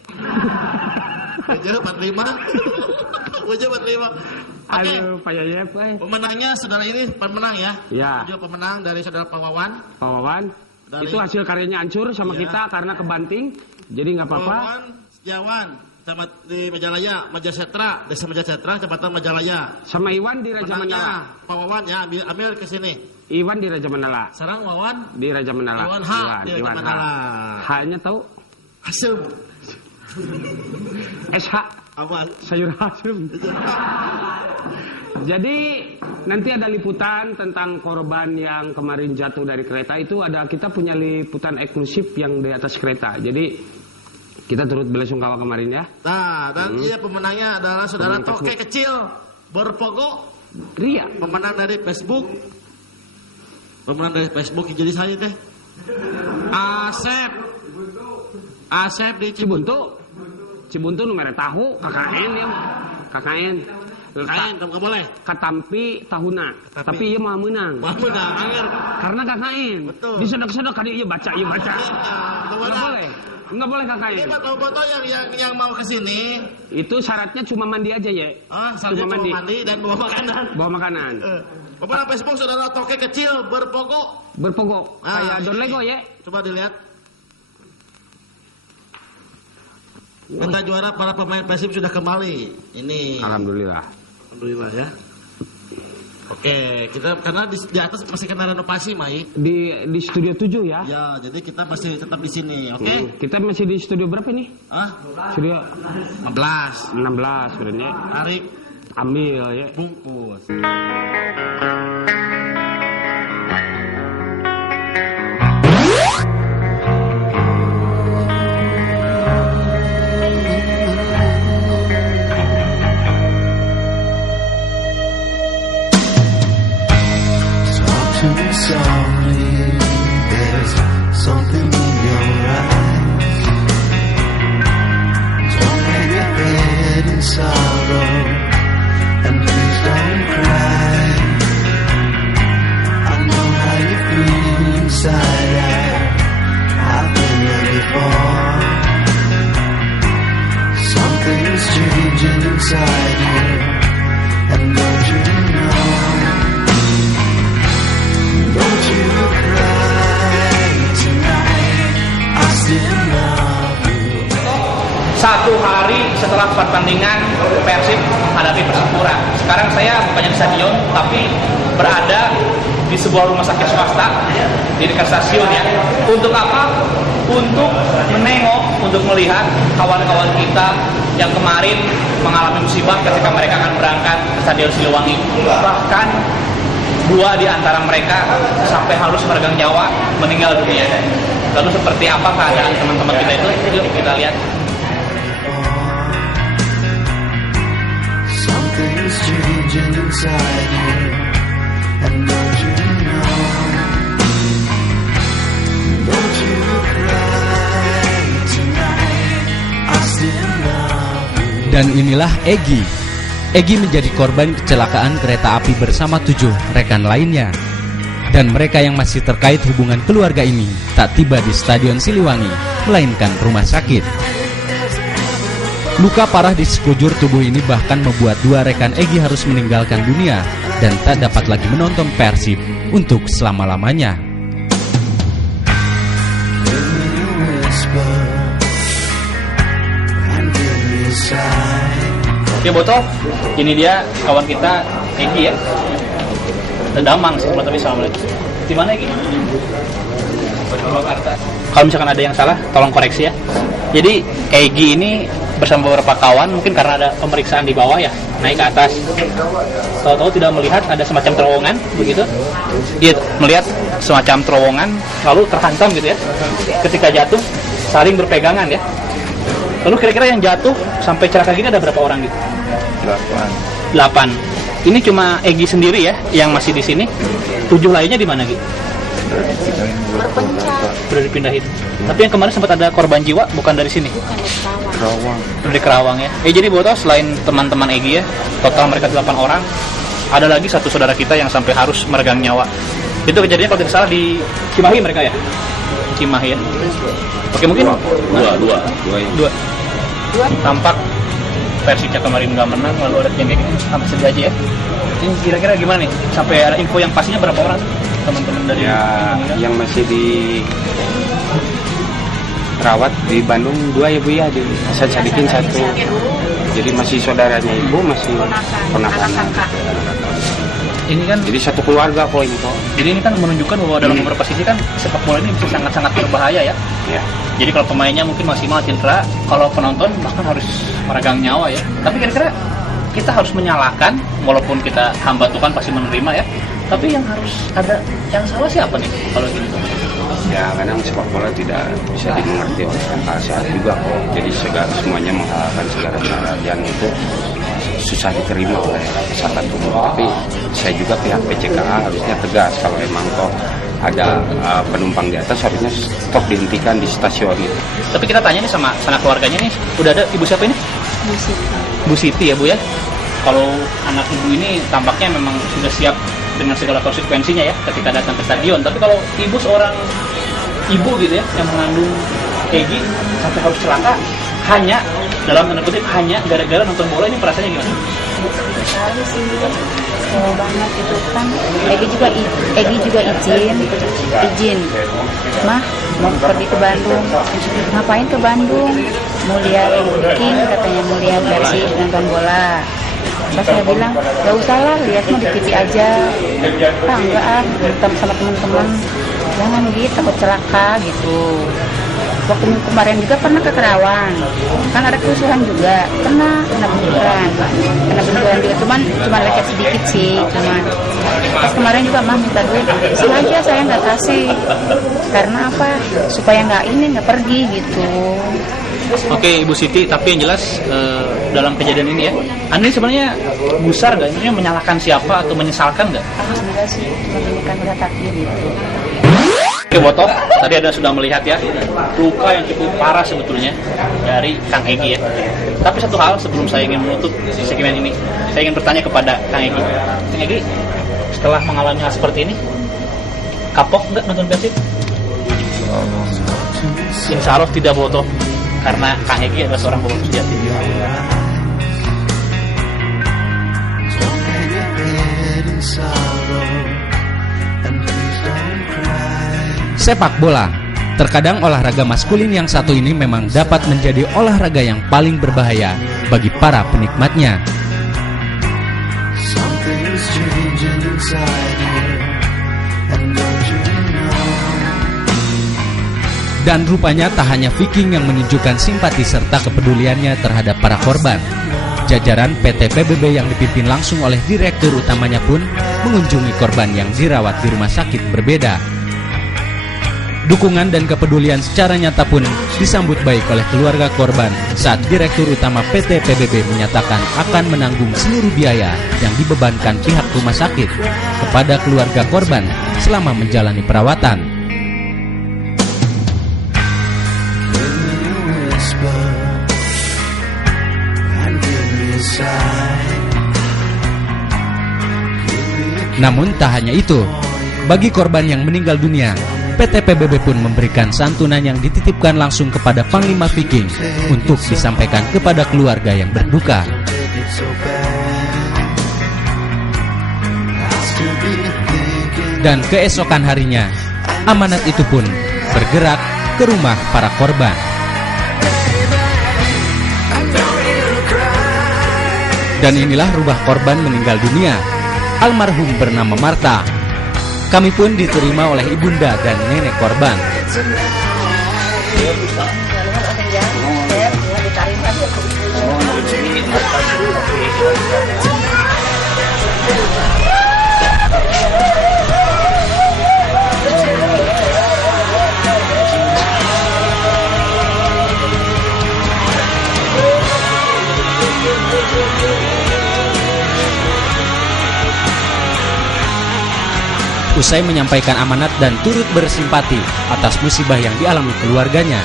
Wajah 45. Oke, Pak Yayep. Pemenangnya saudara ini pemenang ya. Ya. Dia pemenang dari saudara Pak Wawan. Itu hasil karyanya hancur sama kita karena kebanting. Jadi nggak apa-apa. Wawan Setiawan sama di Majalaya, Majasetra, Desa Majasetra, Kecamatan Majalaya. Sama Iwan di Raja Mandala. Pak Wawan ya, ambil ke sini. Iwan di Raja Mandala. Sekarang Wawan di Raja Mandala. Iwan di Raja Mandala. H-nya tahu? Hasem. SH. Apa? Sayur hasem. Jadi nanti ada liputan tentang korban yang kemarin jatuh dari kereta. Itu kita punya liputan eksklusif yang di atas kereta. Jadi kita turut belasungkawa kemarin ya. Nah, dan pemenangnya adalah saudara Toke Kecil Berpogo Ria. Pemenang dari Facebook. Jadi saya teh Asep di Cibuntu nomor tahu KKN ya. KKN kamu boleh. Katampi tahuna. Tapi ieu mah meunang. Karena KKN. Betul. Disodok-sodok kali ieu baca. Enggak boleh KKN. Ini foto-foto yang mau ke sini. Itu syaratnya cuma mandi aja ya. Cuma mandi dan bawa makanan. Pemenang Facebook saudara Toke Kecil Berpogo. Kayak Don Lego ya. Coba dilihat. Kita juara para pemain Persib sudah kembali. Ini. Alhamdulillah ya. Oke, kita karena di atas masih kena renovasi, Mai. Di studio 7 ya. Ya, jadi kita masih tetap di sini, oke? Kita masih di studio berapa nih? Studio 16 sebenarnya. Tarik, ambil ya. Bungkus. Softly, there's something in your eyes. Don't lay your head in sorrow, and please don't cry. I know how you feel inside. I've been there before. Something's changing inside you, and don't you know? Don't you cry tonight, I still love you. Satu hari setelah pertandingan Persib menghadapi Persipura. Sekarang saya bukannya di stadion, tapi berada di sebuah rumah sakit swasta di dekat stasiun ya. Untuk apa? Untuk menengok, untuk melihat kawan-kawan kita yang kemarin mengalami musibah ketika mereka akan berangkat ke Stadion Siliwangi. Bahkan 2 di antara mereka sampai harus meregang nyawa meninggal dunia. Lalu seperti apa keadaan teman-teman kita itu? Yuk kita lihat. Something's changing inside you, and don't you know? Don't you cry tonight, I still love you. Dan inilah Egy. Egy menjadi korban kecelakaan kereta api bersama 7 rekan lainnya. Dan mereka yang masih terkait hubungan keluarga ini tak tiba di Stadion Siliwangi, melainkan rumah sakit. Luka parah di sekujur tubuh ini bahkan membuat 2 rekan Egy harus meninggalkan dunia dan tak dapat lagi menonton Persib untuk selama-lamanya. Oke Boto, ini dia kawan kita Egy ya. Damang sih, tapi assalamualaikum. Di mana Egy? Kalau misalkan ada yang salah, tolong koreksi ya. Jadi Egy ini bersama beberapa kawan, mungkin karena ada pemeriksaan di bawah ya, naik ke atas. Tahu-tahu tidak melihat ada semacam terowongan begitu. Dia melihat semacam terowongan lalu terhantam gitu ya. Ketika jatuh saling berpegangan ya. Lalu kira-kira yang jatuh sampai celaka gini ada berapa orang gitu? 8. Ini cuma Egi sendiri ya yang masih di sini. 7 lainnya di mana gitu? Sudah dipindahin. Tapi yang kemarin sempat ada korban jiwa bukan dari sini? Dari Kerawang ya. Jadi Boto, selain teman-teman Egi ya, total mereka 8 orang. Ada lagi satu saudara kita yang sampai harus meregang nyawa. Itu kejadiannya kalau tidak salah di Cimahi mereka ya? Cimahi ya. Oke, mungkin dua. Tampak Persija kemarin nggak menang, lalu ada tim yang sampai sedih aja ya. Ini kira-kira gimana nih? Sampai ada info yang pastinya berapa orang teman-teman dari yang masih di rawat di Bandung 2 ya Bu ya, di Hasan Sadikin 1. Jadi masih saudaranya Ibu, masih ponakan. Ini kan jadi satu keluarga kok ini kok. Jadi ini kan menunjukkan bahwa dalam beberapa sisi kan sepak bola ini bisa sangat-sangat berbahaya ya. Iya. Jadi kalau pemainnya mungkin maksimal cedera, kalau penonton bahkan harus meregang nyawa ya. Tapi kira-kira kita harus menyalahkan, walaupun kita hamba Tuhan pasti menerima ya. Tapi yang harus ada yang salah siapa nih kalau gini? Ya kadang sepak bola tidak bisa dimengerti oleh akal sehat juga kok. Jadi semuanya menghalalkan segala kejadian itu susah diterima oleh masyarakat umum. Tapi saya juga pihak PCKA harusnya tegas kalau emang toh ada penumpang di atas harusnya stop dihentikan di stasiun itu. Tapi kita tanya nih sama keluarganya nih, udah ada ibu siapa ini? Bu Siti. Bu Siti ya Bu ya. Kalau anak ibu ini tampaknya memang sudah siap dengan segala konsekuensinya ya ketika datang ke stadion. Tapi kalau ibu seorang ibu gitu ya yang mengandung Egi sampai harus celaka hanya dalam tanda kutip hanya gara-gara nonton bola, ini perasaannya gimana? Sekali sih, kecewa banget itu kan. Egi juga izin, mah mau pergi ke Bandung. Ngapain ke Bandung? Mau lihat King, katanya mau lihat Persib nonton bola. Terus saya bilang, gak usah lah, lihat mah di TV aja. Enggak nonton sama teman-teman. Jangan gitu, takut celaka gitu. Waktu kemarin juga pernah ke Kerawang, kan ada kerusuhan juga, kena benturan juga, cuman lecet sedikit sih, pas kemarin juga mah minta duit, sengaja saya nggak kasih, karena apa? Supaya nggak pergi gitu. Oke Ibu Siti, tapi yang jelas dalam kejadian ini ya, Anda sebenarnya gusar nggak? Ini menyalahkan siapa atau menyesalkan nggak? Enggak sih, menunjukkan udah takdir gitu. Oke Boto, tadi Anda sudah melihat ya luka yang cukup parah sebetulnya dari Kang Egi ya. Tapi satu hal sebelum saya ingin menutup segmen ini, saya ingin bertanya kepada Kang Egi. Kang Egi, setelah mengalami hal seperti ini, kapok nggak nonton Persib? Insya Allah tidak Boto, karena Kang Egi adalah seorang pembalap sejati. Sepak bola, terkadang olahraga maskulin yang satu ini memang dapat menjadi olahraga yang paling berbahaya bagi para penikmatnya. Dan rupanya tak hanya Viking yang menunjukkan simpati serta kepeduliannya terhadap para korban. Jajaran PT PBB yang dipimpin langsung oleh direktur utamanya pun mengunjungi korban yang dirawat di rumah sakit berbeda. Dukungan dan kepedulian secara nyata pun disambut baik oleh keluarga korban saat Direktur Utama PT PBB menyatakan akan menanggung seluruh biaya yang dibebankan pihak rumah sakit kepada keluarga korban selama menjalani perawatan. Namun tak hanya itu, bagi korban yang meninggal dunia, PT PBB pun memberikan santunan yang dititipkan langsung kepada Panglima Viking untuk disampaikan kepada keluarga yang berduka. Dan keesokan harinya, amanat itu pun bergerak ke rumah para korban. Dan inilah rumah korban meninggal dunia. Almarhum bernama Marta. Kami pun diterima oleh ibunda dan nenek korban. Usai menyampaikan amanat dan turut bersimpati atas musibah yang dialami keluarganya,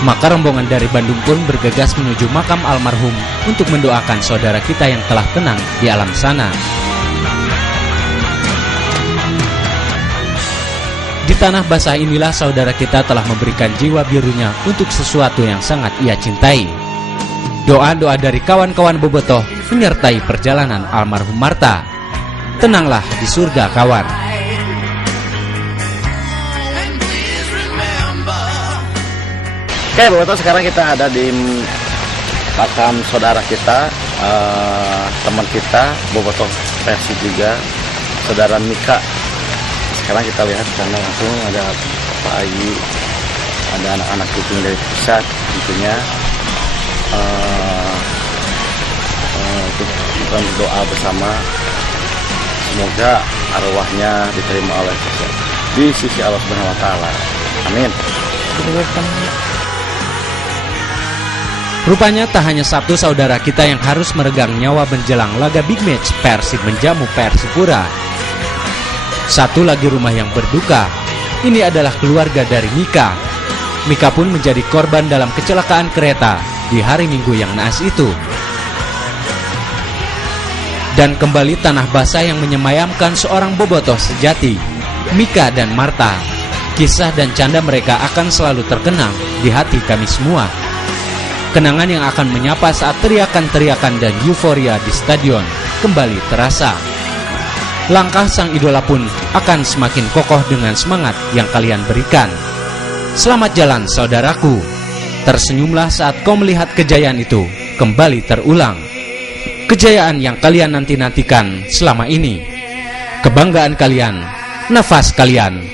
maka rombongan dari Bandung pun bergegas menuju makam almarhum untuk mendoakan saudara kita yang telah tenang di alam sana. Di tanah basah inilah saudara kita telah memberikan jiwa birunya untuk sesuatu yang sangat ia cintai. Doa-doa dari kawan-kawan bobotoh menyertai perjalanan almarhum Marta. Tenanglah di surga, kawan. Oke, bobotoh, sekarang kita ada di makam saudara kita, teman kita, bobotoh Persib juga, saudara Mika. Sekarang kita lihat di sana langsung ada Pak Ayi, ada anak-anak kucing dari pusat, tentunya untuk kita berdoa bersama. Semoga arwahnya diterima oleh di sisi Allah Subhanahu wa Ta'ala. Amin. Rupanya tak hanya satu saudara kita yang harus meregang nyawa menjelang laga big match Persib menjamu Persipura. Satu lagi rumah yang berduka. Ini adalah keluarga dari Mika. Mika pun menjadi korban dalam kecelakaan kereta di hari Minggu yang naas itu. Dan kembali tanah basah yang menyemayamkan seorang bobotoh sejati, Mika dan Marta. Kisah dan canda mereka akan selalu terkenang di hati kami semua. Kenangan yang akan menyapa saat teriakan-teriakan dan euforia di stadion kembali terasa. Langkah sang idola pun akan semakin kokoh dengan semangat yang kalian berikan. Selamat jalan saudaraku. Tersenyumlah saat kau melihat kejayaan itu kembali terulang. Kejayaan yang kalian nanti-nantikan selama ini. Kebanggaan kalian, nafas kalian,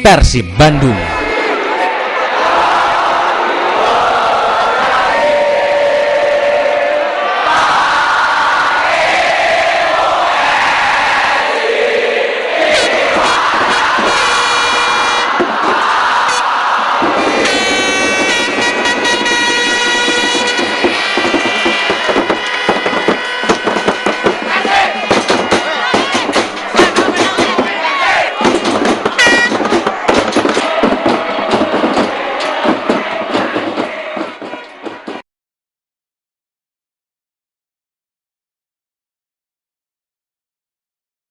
Persib Bandung.